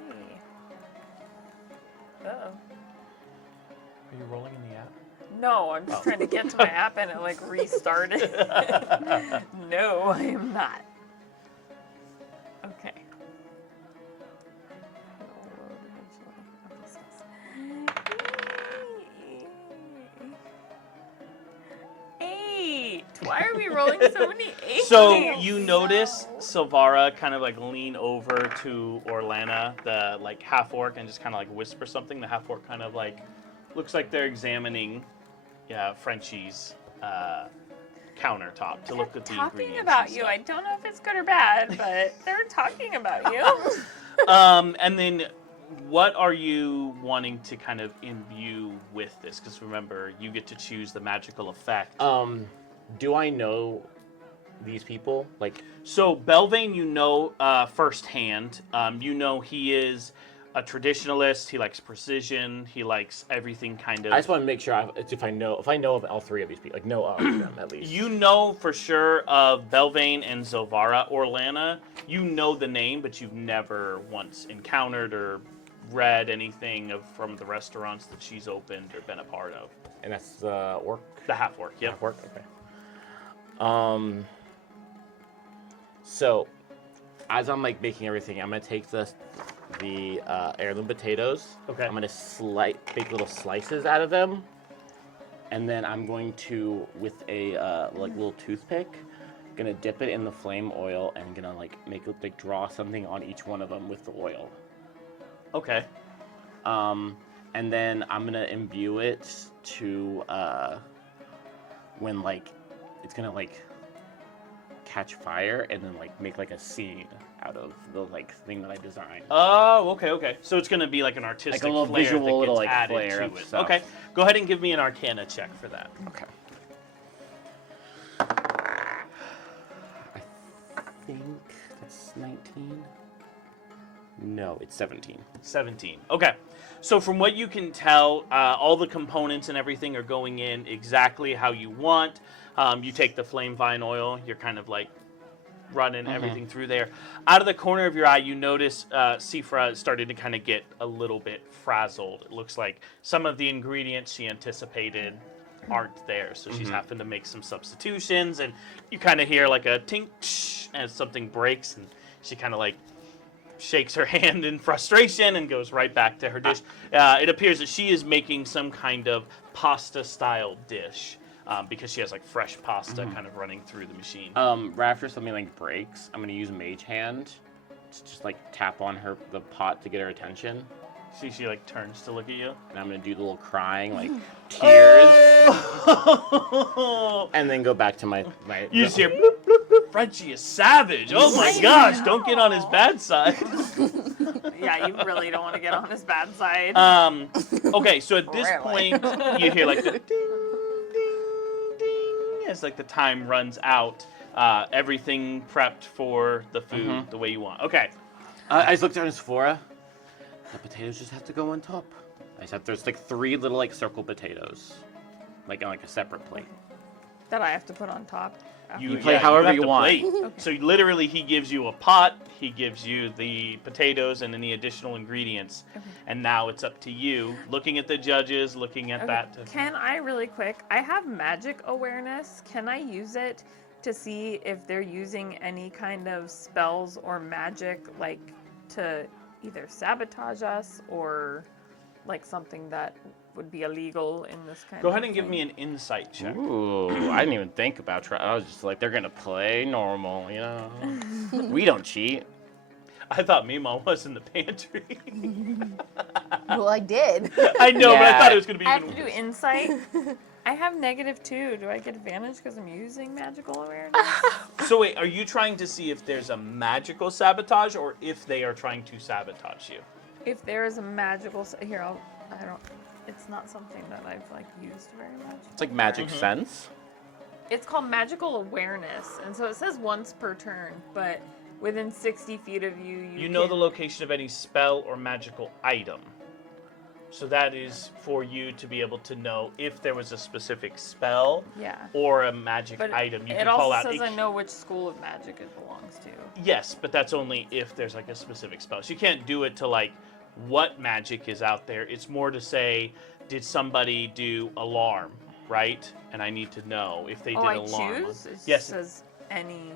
Uh-oh. Are you rolling in the app? No, I'm just trying to get to my app and it like restarted. No, I am not. Okay. Eight. Why are we rolling so many eights? So you notice Silvara kind of like lean over to Orlana, the like half orc, and just kind of like whisper something. The half orc kind of like looks like they're examining Frenchie's countertop to look at the talking ingredients. about and you. stuff. I don't know if it's good or bad, but they're talking about you. And then what are you wanting to kind of imbue with this? Because remember, you get to choose the magical effect. Do I know these people? Like, So Belvane, you know firsthand. You know he is a traditionalist. He likes precision. He likes everything kind of. I just want to make sure if I know of all three of these people, like know of them at least. You know for sure of Belvane and Zilvara. Orlana, you know the name, but you've never once encountered or read anything from the restaurants that she's opened or been a part of. And that's orc. The half orc, yep. Half orc. Okay. So, as I'm like making everything, I'm gonna take the heirloom potatoes. Okay. I'm gonna make little slices out of them, and then I'm going to, with a like little toothpick, gonna dip it in the flame oil and gonna like make it like draw something on each one of them with the oil. Okay. And then I'm gonna imbue it to when like it's gonna like catch fire and then like make like a scene out of the like thing that I designed. Oh, okay. So it's going to be like an artistic Like a little flair visual that gets little, like, added flair to of it. stuff. Okay, go ahead and give me an Arcana check for that. Okay. I think that's 19. No, it's 17. 17. Okay. So from what you can tell, all the components and everything are going in exactly how you want. You take the flame vine oil, you're kind of like running everything through there. Out of the corner of your eye, you notice Sifra started to kind of get a little bit frazzled. It looks like some of the ingredients she anticipated aren't there, so she's having to make some substitutions, and you kind of hear like a tink as something breaks, and she kind of like shakes her hand in frustration and goes right back to her dish. It appears that she is making some kind of pasta-style dish because she has like fresh pasta kind of running through the machine. Right after something like breaks, I'm gonna use Mage Hand to just like tap on the pot to get her attention. See, she like turns to look at you. And I'm gonna do the little crying, like tears, Oh! and then go back to my. You just hear bloop, bloop, bloop. Frenchie is savage. Oh my gosh! Don't get on his bad side. Yeah, you really don't want to get on his bad side. Okay, so at this Really? point, you hear like the ding, ding, ding as like the time runs out. Everything prepped for the food the way you want. Okay. I just looked down at Sephora. The potatoes just have to go on top. There's like 3 little like circle potatoes, like on like a separate plate. That I have to put on top. You play however have you to want. plate. So literally, he gives you a pot, he gives you the potatoes and any additional ingredients, and now it's up to you. Looking at the judges, looking at that. Can I really quick? I have magic awareness. Can I use it to see if they're using any kind of spells or magic, like to either sabotage us or like something that would be illegal in this kind Go of ahead and give thing. me an insight check. Ooh, I didn't even think about trying. I was just like, they're gonna play normal, you know. We don't cheat. I thought Meemaw was in the pantry. Well, I did. I know, but I Yeah. thought it was going to be I have even to do insight. I have -2. Do I get advantage because I'm using magical awareness? So wait, are you trying to see if there's a magical sabotage or if they are trying to sabotage you? If there is a magical here, I don't. It's not something that I've like used very much. It's like magic sense. It's called magical awareness, and so it says once per turn, but within 60 feet of you, You know the can- location of any spell or magical item. So that is for you to be able to know if there was a specific spell Yeah. or a magic But item. You it can also call out. says I know which school of magic it belongs to. Yes, but that's only if there's like a specific spell. So you can't do it to like what magic is out there. It's more to say, did somebody do alarm, right? And I need to know if they Oh, did I alarm. choose? It Yes. says any.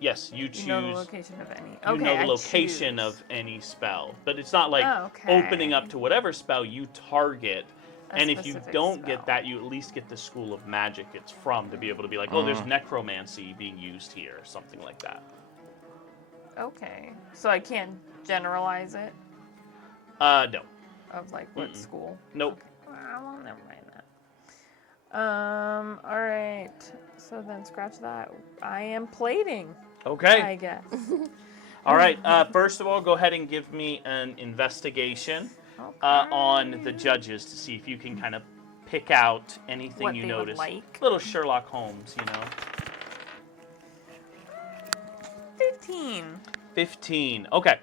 Yes, you choose. You know the location of any. You Okay, know the I location choose. of any spell, but it's not like Oh, okay. opening up to whatever spell you target. A And if you specific don't spell. get that, you at least get the school of magic it's from to be able to be like, oh, there's necromancy being used here, or something like that. Okay. So I can't generalize it No. of like what school? Nope. Well, never mind that. All right. So then scratch that. I am plating, Okay. I guess. All right. First of all, go ahead and give me an investigation on the judges to see if you can kind of pick out anything What you they would notice. like. Little Sherlock Holmes, you know. 15. 15. Okay.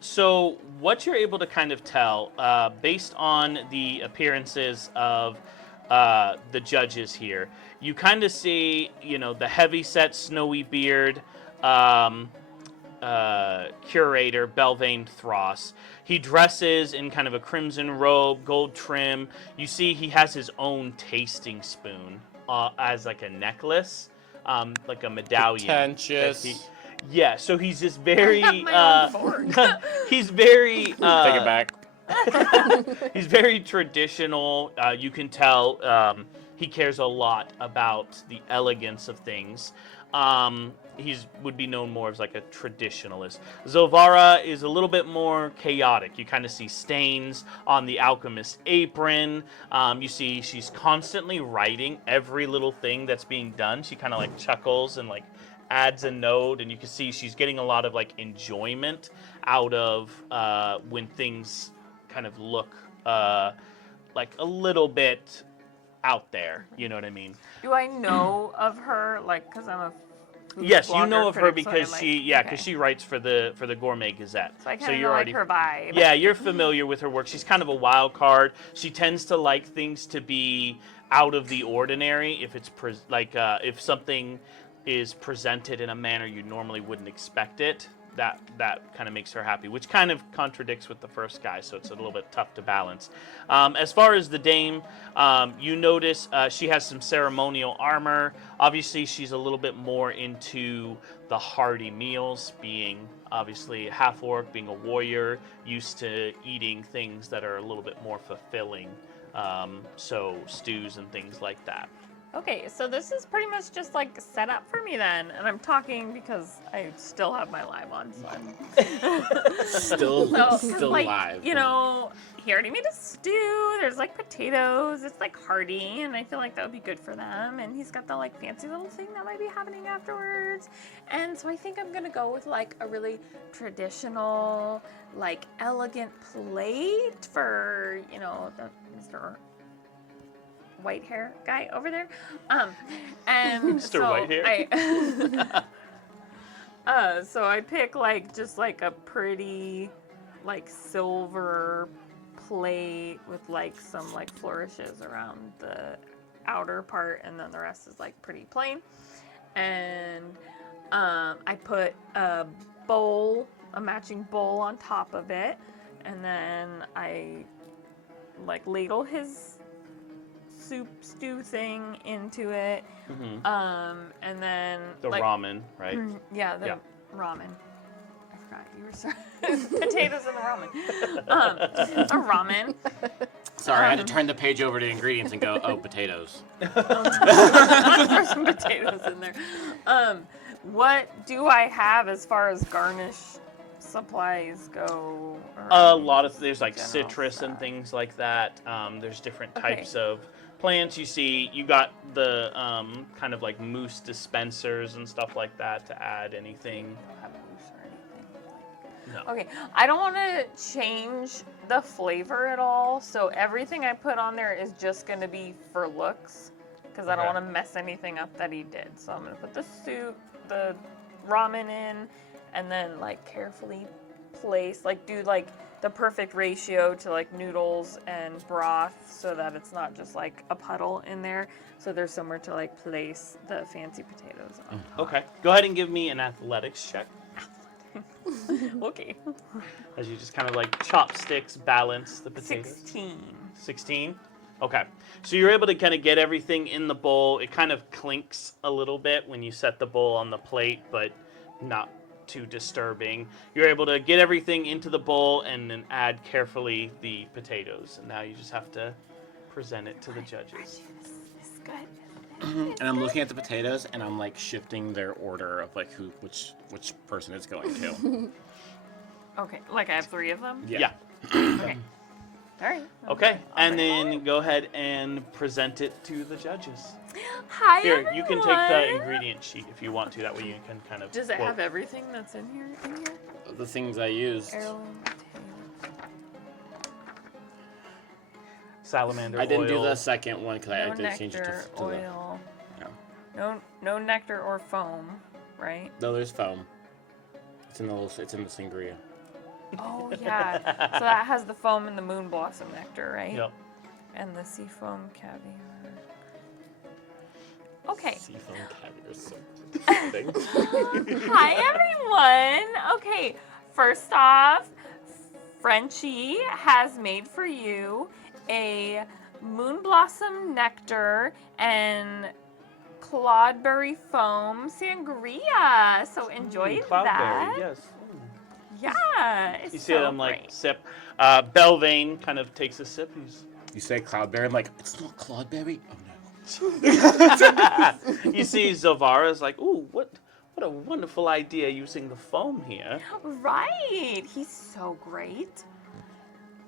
So what you're able to kind of tell, based on the appearances of the judges here, you kind of see, you know, the heavy-set, snowy beard curator, Belvane Thross. He dresses in kind of a crimson robe, gold trim. You see he has his own tasting spoon as like a necklace, like a medallion. that Pretentious. Yeah, so he's just very. I have my own fork. He's very. Take it back. He's very traditional. You can tell he cares a lot about the elegance of things. He's would be known more as like a traditionalist. Zolvara is a little bit more chaotic. You kind of see stains on the alchemist's apron. You see she's constantly writing every little thing that's being done. She kind of like chuckles and like adds a note, and you can see she's getting a lot of like enjoyment out of when things kind of look like a little bit out there. You know what I mean? Do I know of her? Like, because I'm a food Yes, you blogger know of her critic, so I, because like- because okay. she writes for the Gourmet Gazette. So I kind of know like her vibe. Yeah, you're familiar with her work. She's kind of a wild card. She tends to like things to be out of the ordinary. If it's if something is presented in a manner you normally wouldn't expect it, that kind of makes her happy, which kind of contradicts with the first guy, so it's a little bit tough to balance. As far as the dame, you notice she has some ceremonial armor. Obviously, she's a little bit more into the hearty meals, being obviously a half-orc, being a warrior, used to eating things that are a little bit more fulfilling, so stews and things like that. Okay, so this is pretty much just like set up for me then, and I'm talking because I still have my live on, so I'm Still like, live. You know, he already made a stew. There's like potatoes. It's like hearty, and I feel like that would be good for them. And he's got the like fancy little thing that might be happening afterwards. And so I think I'm gonna go with like a really traditional, like elegant plate for the Mr. White hair guy over there. And Mr. so Whitehair? so I pick like just like a pretty like silver plate with like some like flourishes around the outer part, and then the rest is like pretty plain. And I put a matching bowl on top of it, and then I like ladle his stew thing into it, and then The like, ramen, right? yeah, the Yeah. ramen. I forgot. You were sorry. Potatoes in the ramen. A ramen. Sorry, I had to turn the page over to ingredients and go, oh, potatoes. Let's throw some potatoes in there. What do I have as far as garnish supplies go? A lot of there's like General citrus and stuff. things like that. There's different Okay. types of plants you see. You got the kind of like mousse dispensers and stuff like that to add anything. I don't have mousse or anything. No. Okay, I don't want to change the flavor at all, so everything I put on there is just going to be for looks, because I don't Okay. want to mess anything up that he did. So I'm going to put the soup, the ramen in, and then like carefully place, like do like the perfect ratio to like noodles and broth so that it's not just like a puddle in there. So there's somewhere to like place the fancy potatoes on top. Okay. Go ahead and give me an athletics check Okay. as you just kind of like chopsticks balance the potatoes. 16. 16? Okay. So you're able to kind of get everything in the bowl. It kind of clinks a little bit when you set the bowl on the plate, but not too disturbing. You're able to get everything into the bowl and then add carefully the potatoes. And now you just have to present it to the judges. This is good. And I'm looking at the potatoes, and I'm like shifting their order of like which person it's going to. Okay, like I have 3 of them? Yeah. Okay. All right. Okay. And then go ahead and present it to the judges. Hi, Here, everyone. you can take the ingredient sheet if you want to. That way you can kind of Does it quote. have everything that's in here? The things I used. Heirloom potatoes. salamander I didn't do oil. the second one because I No did change it nectar, to oil. No. No nectar or foam, right? No, there's foam. It's in the sangria. Oh yeah. So that has the foam and the moon blossom nectar, right? Yep. And the sea foam caviar. Okay. Seafoam caviar is so disgusting. Hi everyone. Okay, first off, Frenchie has made for you a moon blossom nectar and cloudberry foam sangria. So enjoy Cloudberry, that. yes. Yeah, it's You see so them like great. sip. Belvane kind of takes a sip. He's You say cloudberry, I'm like, it's not cloudberry? Oh no. you see Zovara's like, ooh, what a wonderful idea using the foam here. Right, he's so great.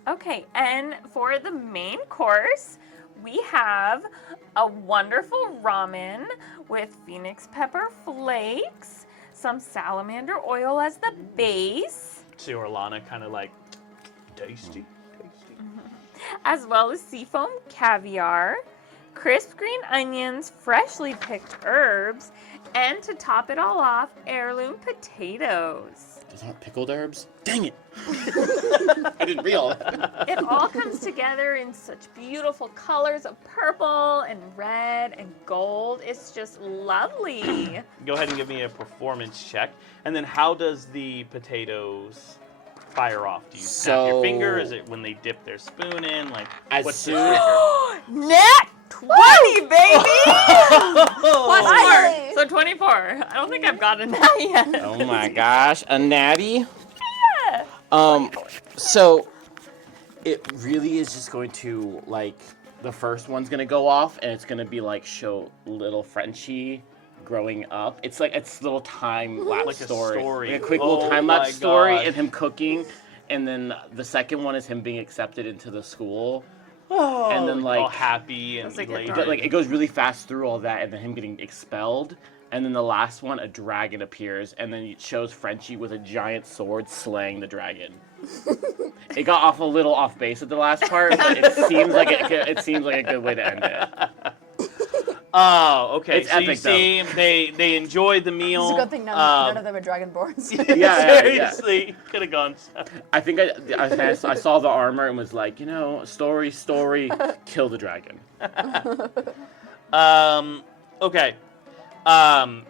Okay, and for the main course, we have a wonderful ramen with phoenix pepper flakes, some salamander oil as the base, See Orlana kind of like, tasty. as well as seafoam caviar, crisp green onions, freshly picked herbs, and to top it all off, heirloom potatoes. Those aren't pickled herbs? Dang it! I didn't realize. It all comes together in such beautiful colors of purple and red and gold. It's just lovely. Go ahead and give me a performance check. And then how does the potatoes fire off? Do you snap your So- finger? Is it when they dip their spoon in? Like, As what's the soon- trigger? Net 20, baby! Plus Finally. 4. So 24. I don't think I've gotten that yet. Oh my gosh, a natty? Yeah. So it really is just going to, like, the first one's gonna go off, and it's gonna be like show little Frenchie growing up. It's like it's little time lapse Like a story. story. Like a quick little Oh time my lapse story gosh. and him cooking. And then the second one is him being accepted into the school. Oh, And then, like- all happy and That's like a elated. But, like, it goes really fast through all that, and then him getting expelled. And then the last one, a dragon appears, and then it shows Frenchie with a giant sword slaying the dragon. It got off a little off base at the last part, but it seems like it seems like a good way to end it. Oh, okay. It's so you epic, see, they enjoyed the meal. It's a good thing none of them are dragonborns. Yeah. Seriously, could have gone. I think I saw the armor and was like, story, kill the dragon. Okay.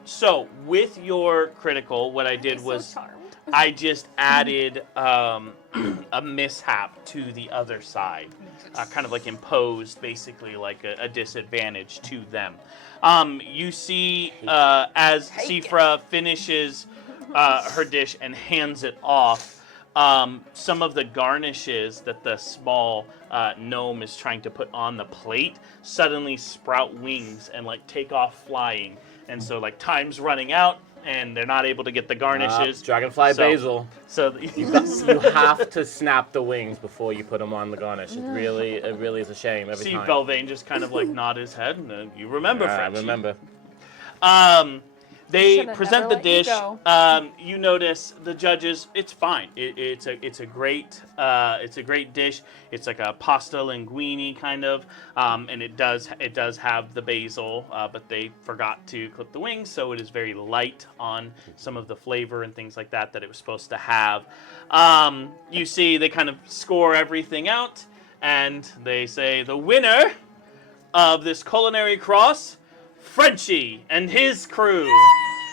So with your critical, what I did So was charmed. I just added a mishap to the other side, kind of like imposed, basically like a disadvantage to them. You see, as Sifra finishes her dish and hands it off. Some of the garnishes that the small gnome is trying to put on the plate suddenly sprout wings and like take off flying, and so like time's running out and they're not able to get the garnishes. Dragonfly So- basil. So You have to snap the wings before you put them on the garnish. It really is a shame every see time. Belvane just kind of like nod his head, and you remember, Yeah, I Frenchie. remember. They Should've present never the let you dish. go. You notice the judges. It's fine. It's a great dish. It's like a pasta linguine kind of, and it does have the basil, but they forgot to clip the wings, so it is very light on some of the flavor and things like that it was supposed to have. You see, they kind of score everything out, and they say the winner of this culinary cross, Frenchie and his crew.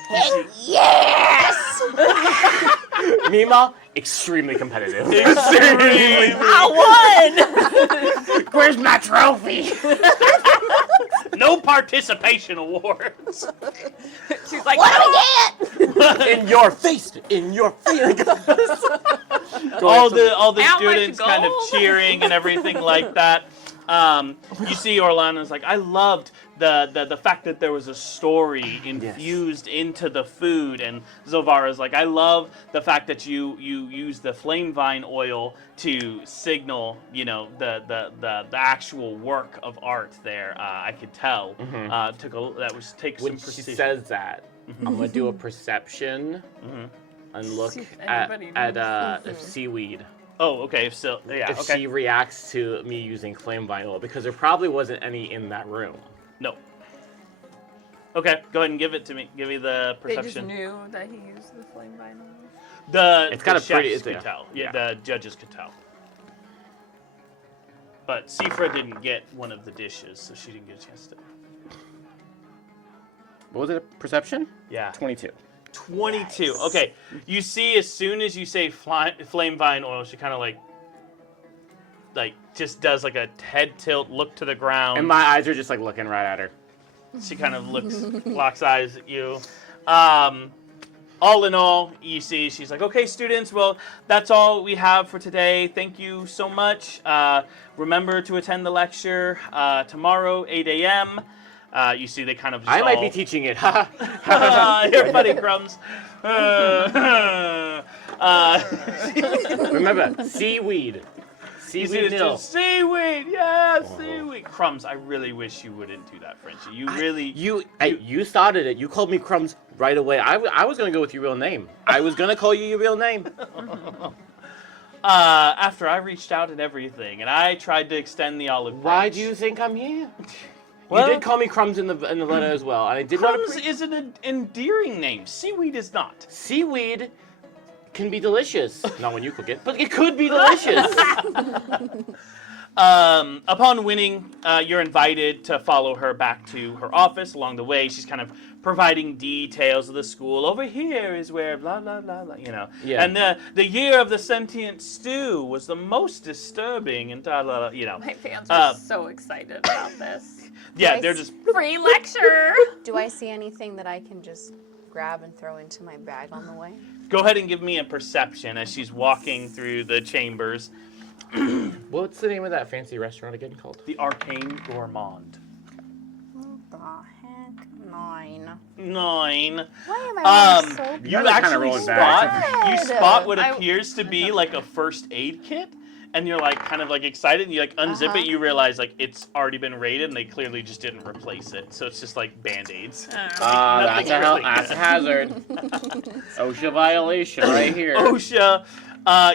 Heck yes! Mima, extremely competitive. I won! Where's my trophy? No participation awards. She's like, What do we get? In your face! In your face! all the How much students kind of gold? cheering and everything like that. You see Orlando's like, I loved the fact that there was a story infused into the food, and Zovara's like, I love the fact that you use the flame vine oil to signal, the actual work of art there. I could tell. Takes some When she precision. says that, I'm gonna do a perception and look See if at anybody if seaweed. Oh, okay. If so, yeah, If okay. she reacts to me using flame vine oil, because there probably wasn't any in that room. No. Okay, go ahead and give it to me. Give me the they just perception. knew that he used the flame vine oil. It's got the a pretty- chefs it's- could tell. yeah. The judges could tell. But Sifra didn't get one of the dishes, so she didn't get a chance to. What was it? Perception? Yeah. 22. 22. Okay. You see, as soon as you say flame vine oil, she kind of like just does like a head tilt, look to the ground. And my eyes are just like looking right at her. She kind of locks eyes at you. All in all, you see, she's like, okay, students, well, that's all we have for today. Thank you so much. Remember to attend the lecture tomorrow, 8 a.m. You see, they kind of just I might all- be teaching it. You're funny, Crumbs. Remember, seaweed. You see Seaweed this nil. dude, seaweed, yeah, seaweed. Crumbs, I really wish you wouldn't do that, Frenchie. You started it. You called me Crumbs right away. I was gonna go with your real name. I was gonna call you your real name. After I reached out and everything, and I tried to extend the olive branch. Why do you think I'm here? Well- You did call me Crumbs in the letter as well. I did not. Crumbs is an endearing name. Seaweed is not. Seaweed can be delicious. Not when you cook it, but it could be delicious. Upon winning, you're invited to follow her back to her office. Along the way, she's kind of providing details of the school. Over here is where blah, blah, blah, blah, Yeah. And the year of the sentient stew was the most disturbing and blah, blah, blah, My fans are so excited about this. Yeah, Nice. they're just... Free lecture! Do I see anything that I can just grab and throw into my bag on the way? Go ahead and give me a perception as she's walking through the chambers. What's the name of that fancy restaurant again called? The Arcane Gourmand. What the heck? 9. 9. Why am I rolling so You You're kinda actually rolling back. spot what I- appears to be like a first aid kit, and you're like kind of like excited, and you like unzip it, you realize like it's already been raided, and they clearly just didn't replace it, so it's just like Band-Aids. That's Nothing really. that's a hazard. OSHA violation right here. OSHA.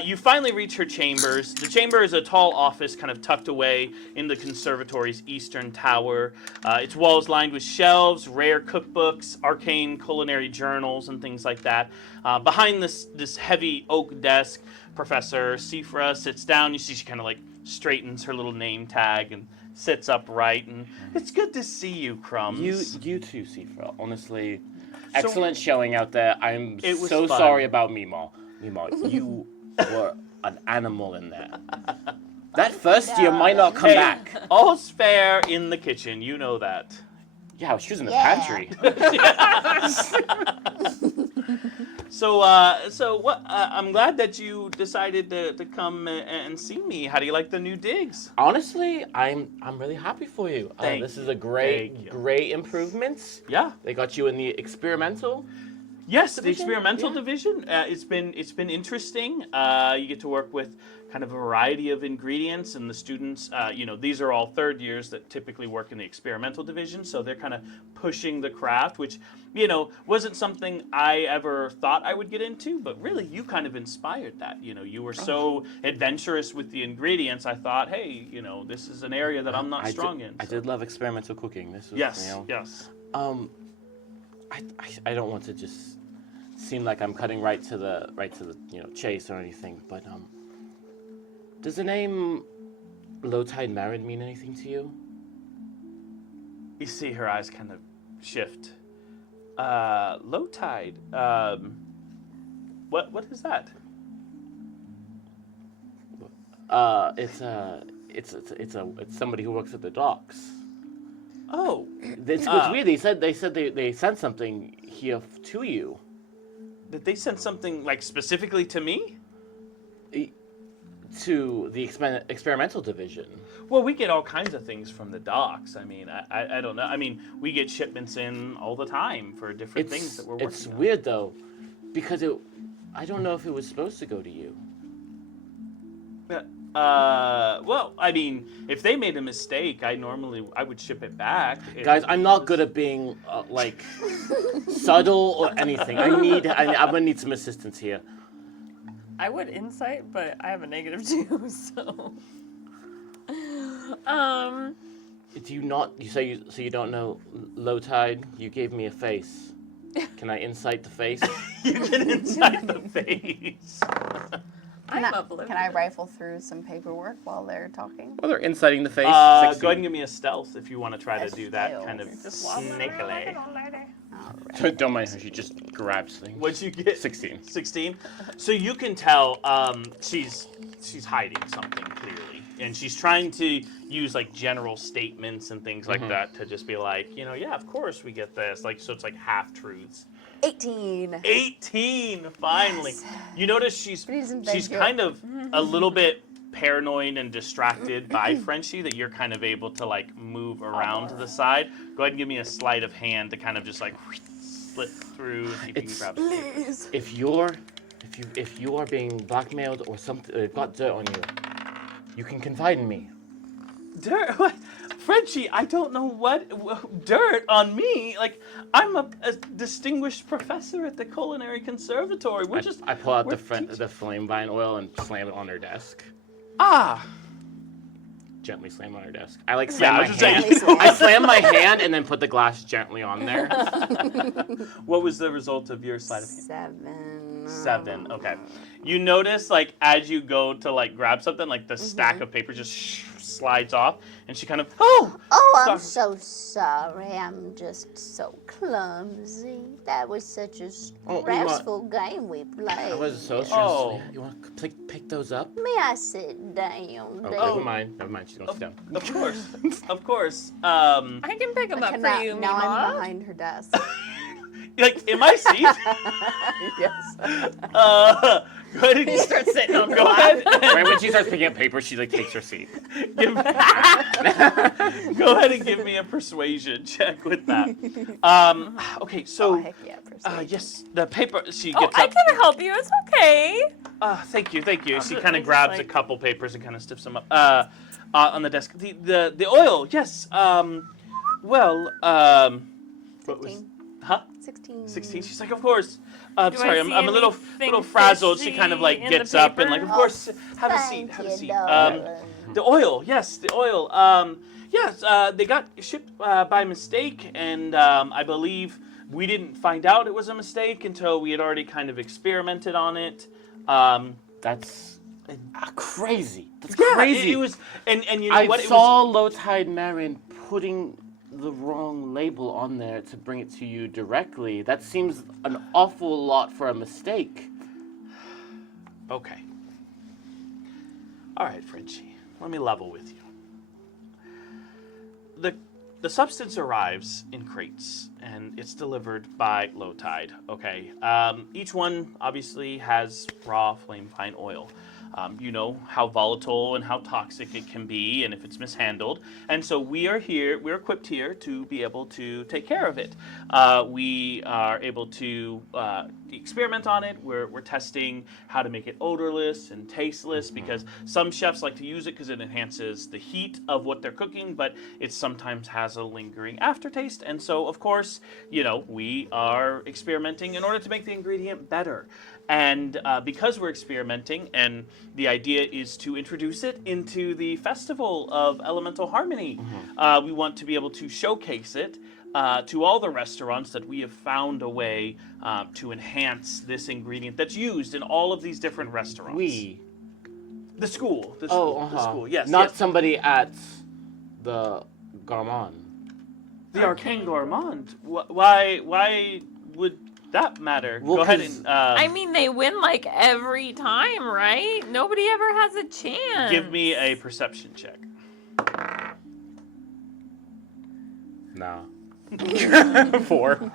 You finally reach her chambers. The chamber is a tall office kind of tucked away in the conservatory's eastern tower. Its walls lined with shelves, rare cookbooks, arcane culinary journals, and things like that. Behind this heavy oak desk, Professor Sifra sits down. You see she kind of like straightens her little name tag and sits upright. And it's good to see you, Crumbs. You too, Sifra. Honestly, excellent showing out there. I'm It was so fun. sorry about Mima. Mima, you were an animal in there. That first year might not come Hey, back. all's fair in the kitchen. You know that. Yeah, she was in the Yeah. pantry. So what? I'm glad that you decided to come and see me. How do you like the new digs? Honestly, I'm really happy for you. Thank This is you. a great Thank you. great improvements. Yeah. They got you in the experimental. Yes, the Division? experimental Yeah. division. It's been interesting. You get to work with kind of a variety of ingredients, and the students, these are all third years that typically work in the experimental division, so they're kind of pushing the craft, which wasn't something I ever thought I would get into, but really you kind of inspired that. You were so adventurous with the ingredients. I thought, hey, this is an area that I'm not strong in. I did love experimental cooking. This was Yes, yes. I don't want to just seem like I'm cutting right to the chase or anything, but does the name Low Tide Marin mean anything to you? You see her eyes kind of shift. Low tide. What is that? It's somebody who works at the docks. Oh, It's weird. They said they sent something here to you. did they send something like specifically to me? To the experimental division. Well, we get all kinds of things from the docks. I mean, I don't know. I mean, we get shipments in all the time for different things that we're working on. It's weird though, because I don't know if it was supposed to go to you. Well, I mean, if they made a mistake, I would ship it back. Guys, I'm not good at being subtle or anything. I'm gonna need some assistance here. I would insight, but I have a -2, so. Do you not? So you don't know Low Tide? You gave me a face. Can I insight the face? You can insight the face. I'm oblivious. Can I rifle through some paperwork while they're talking? Well, they're inciting the face. Go ahead and give me a stealth if you want to try to do that stealth. kind of Just walking around like sneakily. an old lady. Don't mind her. She just grabs things. What'd you get? 16. 16. So you can tell she's hiding something clearly, and she's trying to use like general statements and things like that to just be like, yeah, of course we get this. So it's like half truths. 18. 18, finally. Yes. You notice she's kind of a little bit paranoid and distracted by Frenchie, that you're kind of able to like move around to the side. Go ahead and give me a sleight of hand to kind of just like slip through. See if you can grab Please. If you are being blackmailed or something, got dirt on you, you can confide in me. Dirt? What? Frenchie, I don't know what dirt on me. Like, I'm a distinguished professor at the culinary conservatory. I pull out we're the flame vine oil and slam it on her desk. Ah. Gently slam on her desk. I like Yeah, slam I my was just saying. hand. I slam my hand and then put the glass gently on there. What was the result of your sleight of hand? 7. 7. Okay. You notice, like, as you go to like grab something, like the stack of paper just slides off, and she kind of Oh, I'm Sorry. so sorry. I'm just so clumsy. That was such a stressful game we played. I was so stressful. Oh. You want to pick those up? May I sit down? Oh, Dave? never mind. Never mind. She's gonna sit down. Of course, of course. I can pick them up for you, Now I'm Mima. behind her desk. Like in my seat. Yes. Go ahead and You start sitting on the go lap. ahead. Right when she starts picking up paper, she like takes her seat. Go ahead and give me a persuasion check with that. Okay, Oh, so heck yeah, persuasion. yes, the paper. She Oh, gets I up. can help you. It's okay. Thank you. She I'll kind of just, grabs a like- couple papers and kind of stiffs them up. On the desk. The oil. Yes. Well. What was? 16. Huh? 16. 16. She's like, of course. Do Sorry, I I'm see a little anything frazzled. She kind of like fishy in the gets up and paper? like, of course, have a seat. Thank Have a you, seat. darling. The oil. Yes, the oil. Yes. They got shipped by mistake, and I believe we didn't find out it was a mistake until we had already kind of experimented on it. That's crazy. That's Yeah, crazy. it was, and you know I what? It saw Low Tide Marin putting the wrong label on there to bring it to you directly. That seems an awful lot for a mistake. Okay. All right, Frenchie. Let me level with you. the substance arrives in crates, and it's delivered by low tide. Okay. Each one obviously has raw flame pine oil. You know how volatile and how toxic it can be, and if it's mishandled. And so we're equipped here to be able to take care of it. We are able to experiment on it. We're testing how to make it odorless and tasteless, because some chefs like to use it because it enhances the heat of what they're cooking, but it sometimes has a lingering aftertaste. And so, of course, we are experimenting in order to make the ingredient better. And because we're experimenting, and the idea is to introduce it into the Festival of Elemental Harmony, we want to be able to showcase it to all the restaurants that we have found a way to enhance this ingredient that's used in all of these different restaurants. The school. The school, yes. Not yes. somebody at the Gourmand. The Arcane Gourmand. Why would that matter? Well, Go ahead and... I mean, they win like every time, right? Nobody ever has a chance. give me a perception check. No. 4.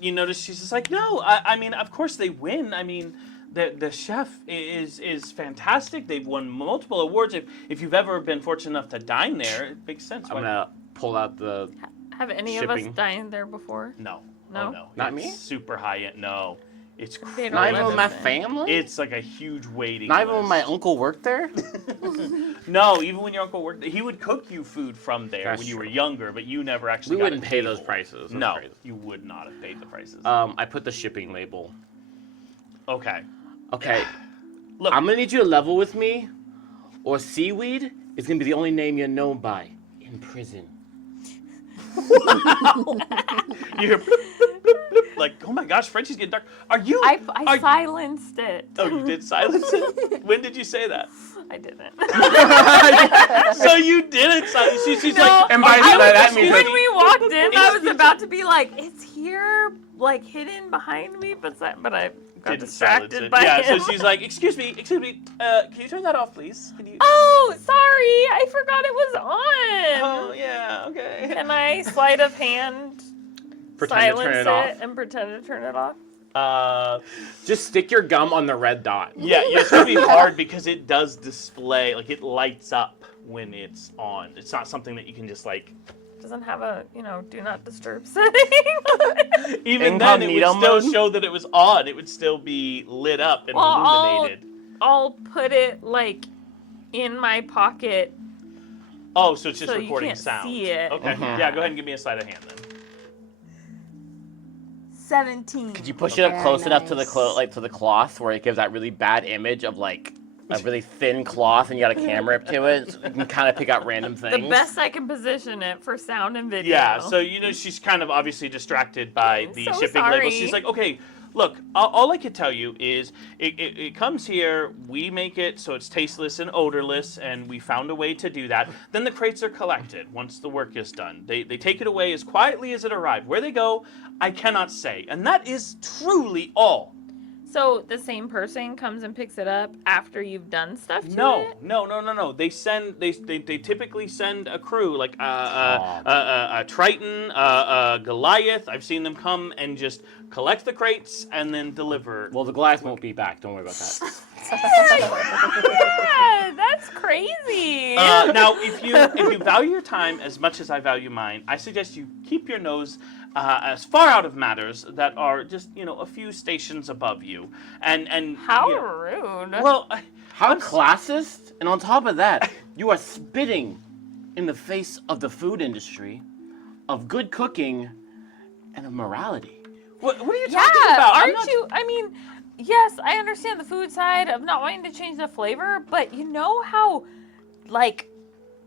You notice she's just like, no, I mean, of course they win. I mean, the chef is fantastic. They've won multiple awards. If you've ever been fortunate enough to dine there, it makes sense. I'm gonna pull out the. Have any shipping. of us dined there before? No. No? Oh, no. Not It's me? super high end. No. It's They crazy. don't Not live even in my there. family. It's like a huge waiting Not even when list. my uncle worked there. No, even when your uncle worked there, he would cook you food from there That's when you were true. younger, but you never actually We got wouldn't a pay those table. prices. That's No, crazy. you would not have paid the prices. I put the shipping label. Okay. Okay. Look. I'm gonna need you to level with me, or seaweed is gonna be the only name you're known by in prison. You hear bloop, bloop, bloop, bloop, like, oh my gosh, Frenchie's getting dark. Are you? I silenced it. Oh, you did silence it? When did you say that? I didn't. So you didn't silence. She's No, like, and by I that was- means when like- we walked in, I was about to be like, "It's here, like hidden behind me," but I got didn't silence distracted it. by Yeah, him. so she's like, excuse me, can you turn that off, please? Can you? Oh, sorry, I forgot it was on. Oh, yeah, okay. Can I sleight of hand Pretend to silence turn it it off. and pretend to turn it off? Just stick your gum on the red dot. Yeah, it's gonna be hard because it does display, like it lights up when it's on. It's not something that you can just like. Doesn't have a do not disturb setting. Even then, it would Incognito still mode? show that it was on. It would still be lit up and Well, illuminated. I'll put it like in my pocket. Oh, so it's just so you recording can't sound. see it. Okay, Mhm. yeah, go ahead and give me a sleight of hand then. 17. Could you push it up Very close enough to the nice. to the cloth where it gives that really bad image of like a really thin cloth and you got a camera up to it, so you can kind of pick out random things. The best I can position it for sound and video. Yeah, so she's kind of obviously distracted by I'm the so shipping label. sorry. She's like, okay, look, all I can tell you is it comes here, we make it so it's tasteless and odorless, and we found a way to do that. Then the crates are collected once the work is done. They take it away as quietly as it arrived. Where they go, I cannot say. And that is truly all. So the same person comes and picks it up after you've done stuff to No. it? They typically send a crew like a Triton, a Goliath. I've seen them come and just collect the crates and then deliver. Well, the glass won't be back. Don't worry about that. Yeah, that's crazy. Now, if you value your time as much as I value mine, I suggest you keep your nose as far out of matters that are just a few stations above you. And How you know, rude. well. How classist? And on top of that, you are spitting in the face of the food industry, of good cooking, and of morality. What are you yeah, talking about? I'm aren't not- you? I mean, yes, I understand the food side of not wanting to change the flavor, but you know how, like,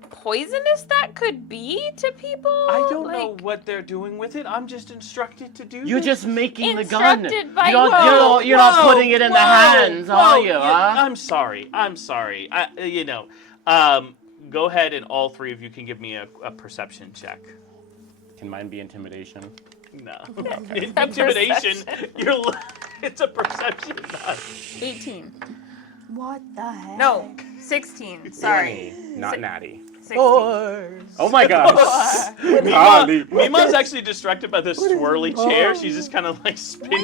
poisonous that could be to people? I don't know Like, what they're doing with it. I'm just instructed to do You're this. just making the gun. Instructed by You're not putting it in the hands, are you? Huh? I'm sorry. Go ahead and all three of you can give me a perception check. Can mine be intimidation? No. Okay. Intimidation. It's a perception. 18. What the heck? No, 16. Sorry. Not natty. 16. Oh my gosh. Mima's actually distracted by this swirly chair. She's just kind of like spinning.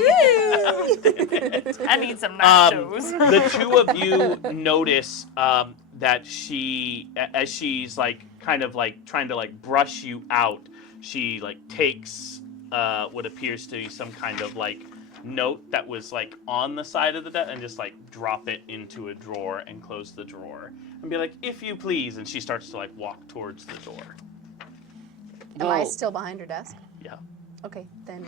I need some nachos. The two of you notice that as she's like kind of like trying to like brush you out, she like takes what appears to be some kind of like note that was like on the side of the desk and just like drop it into a drawer and close the drawer and be like, if you please, and she starts to like walk towards the door. Am I still behind her desk? Yeah. Okay, then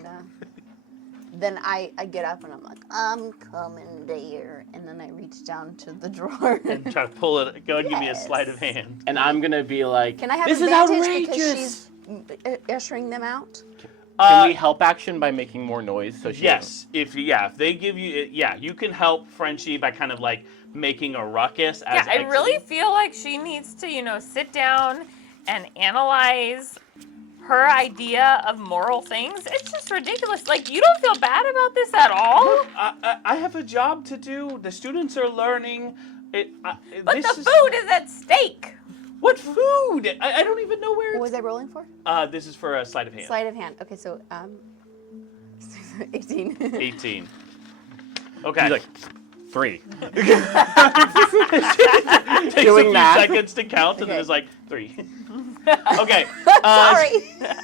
I get up and I'm like, I'm coming, dear. And then I reach down to the drawer. And try to pull it. Go and give me a Yes. sleight of hand. And I'm gonna be like, can I have this is advantage because outrageous. she's ushering them out? Can we help action by making more noise so she Yes, if they give you, you can help Frenchie by kind of like making a ruckus. Yeah, I really feel like she needs to, sit down and analyze her idea of moral things. It's just ridiculous. Like, you don't feel bad about this at all? I have a job to do. The students are learning. But the food is at stake. What food? I don't even know where. What was I rolling for? This is for a sleight of hand. Sleight of hand. Okay, so 18. 18. Okay. He's like, 3. Takes doing a few math. seconds to count, and then Okay. it's like 3. Okay. Sorry.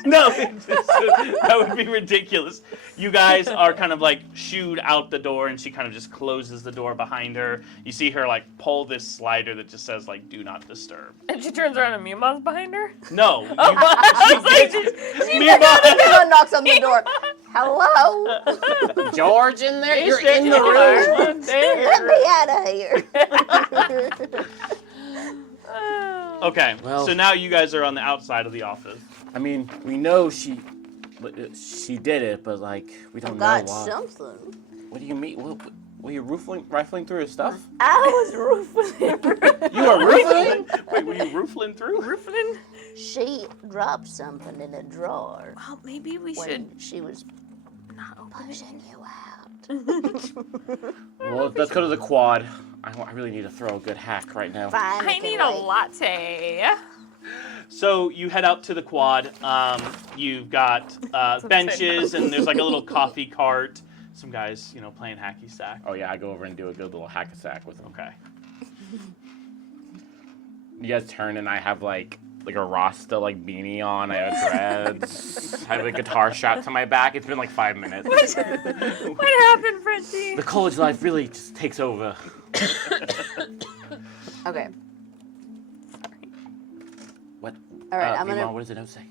No, that would be ridiculous. You guys are kind of like shooed out the door, and she kind of just closes the door behind her. You see her like pull this slider that just says like "Do not disturb." And she turns around and Mima's behind her? No. Mima knocks on the door. Hello. George in there? You're in the room. Let me out of here. Okay, Well- so now you guys are on the outside of the office. I mean, we know she did it, but like, we don't know Got why. something. What do you mean? Were you rifling through his stuff? I was roofing. You were rifling? Wait, were you roofling through? Rooflin? She dropped something in a drawer Well, maybe we when should she was not open it. pushing you out. Well, let's go to the quad. I really need to throw a good hack right now. Fine. I it need can a wait. latte. So you head out to the quad. You've got benches, and there's like a little coffee cart. Some guys, playing hacky sack. Oh yeah, I go over and do a good little hack a sack with him. Okay. You guys turn and I have like a Rasta beanie on. I have dreads. I have a guitar strapped to my back. It's been like 5 minutes. What happened, Frenchie? The college life really just takes over. Okay. What? All right, I'm Meemaw, gonna. what does the note say?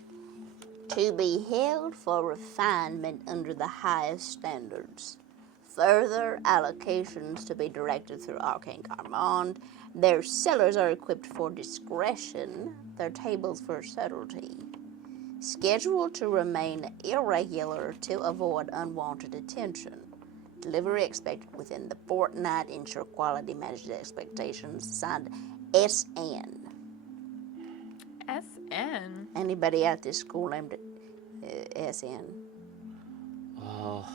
To be held for refinement under the highest standards. Further allocations to be directed through Arcane Carmond. Their cellars are equipped for discretion, their tables for subtlety. Scheduled to remain irregular to avoid unwanted attention. Delivery expected within the fortnight. Ensure quality matches expectations. Signed, SN. SN. Anybody at this school named SN? Oh.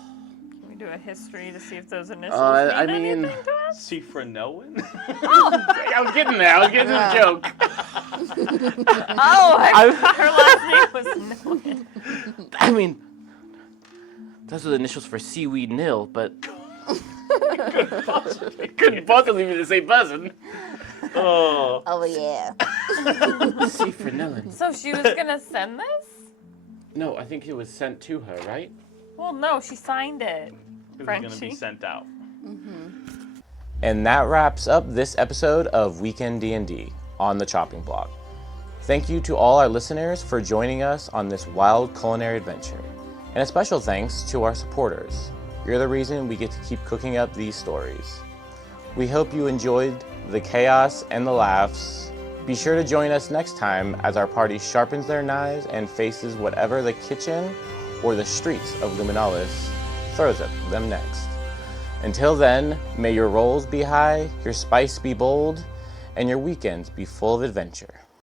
Can we do a history to see if those initials I mean mean- anything to us? See for no one? I was getting there. I was getting to the joke. Oh, I thought her last name was Nolan. I mean, those are the initials for seaweed nil, but it couldn't possibly be the same person. Oh. Oh, yeah. C for Nillan. So she was gonna send this? No, I think it was sent to her, right? Well, no, she signed it. It was going to be Frenchie. sent out. And that wraps up this episode of Weekend D&D on the Chopping Block. Thank you to all our listeners for joining us on this wild culinary adventure. And a special thanks to our supporters. You're the reason we get to keep cooking up these stories. We hope you enjoyed the chaos and the laughs. Be sure to join us next time as our party sharpens their knives and faces whatever the kitchen or the streets of Luminalis throws at them next. Until then, may your rolls be high, your spice be bold, and your weekends be full of adventure.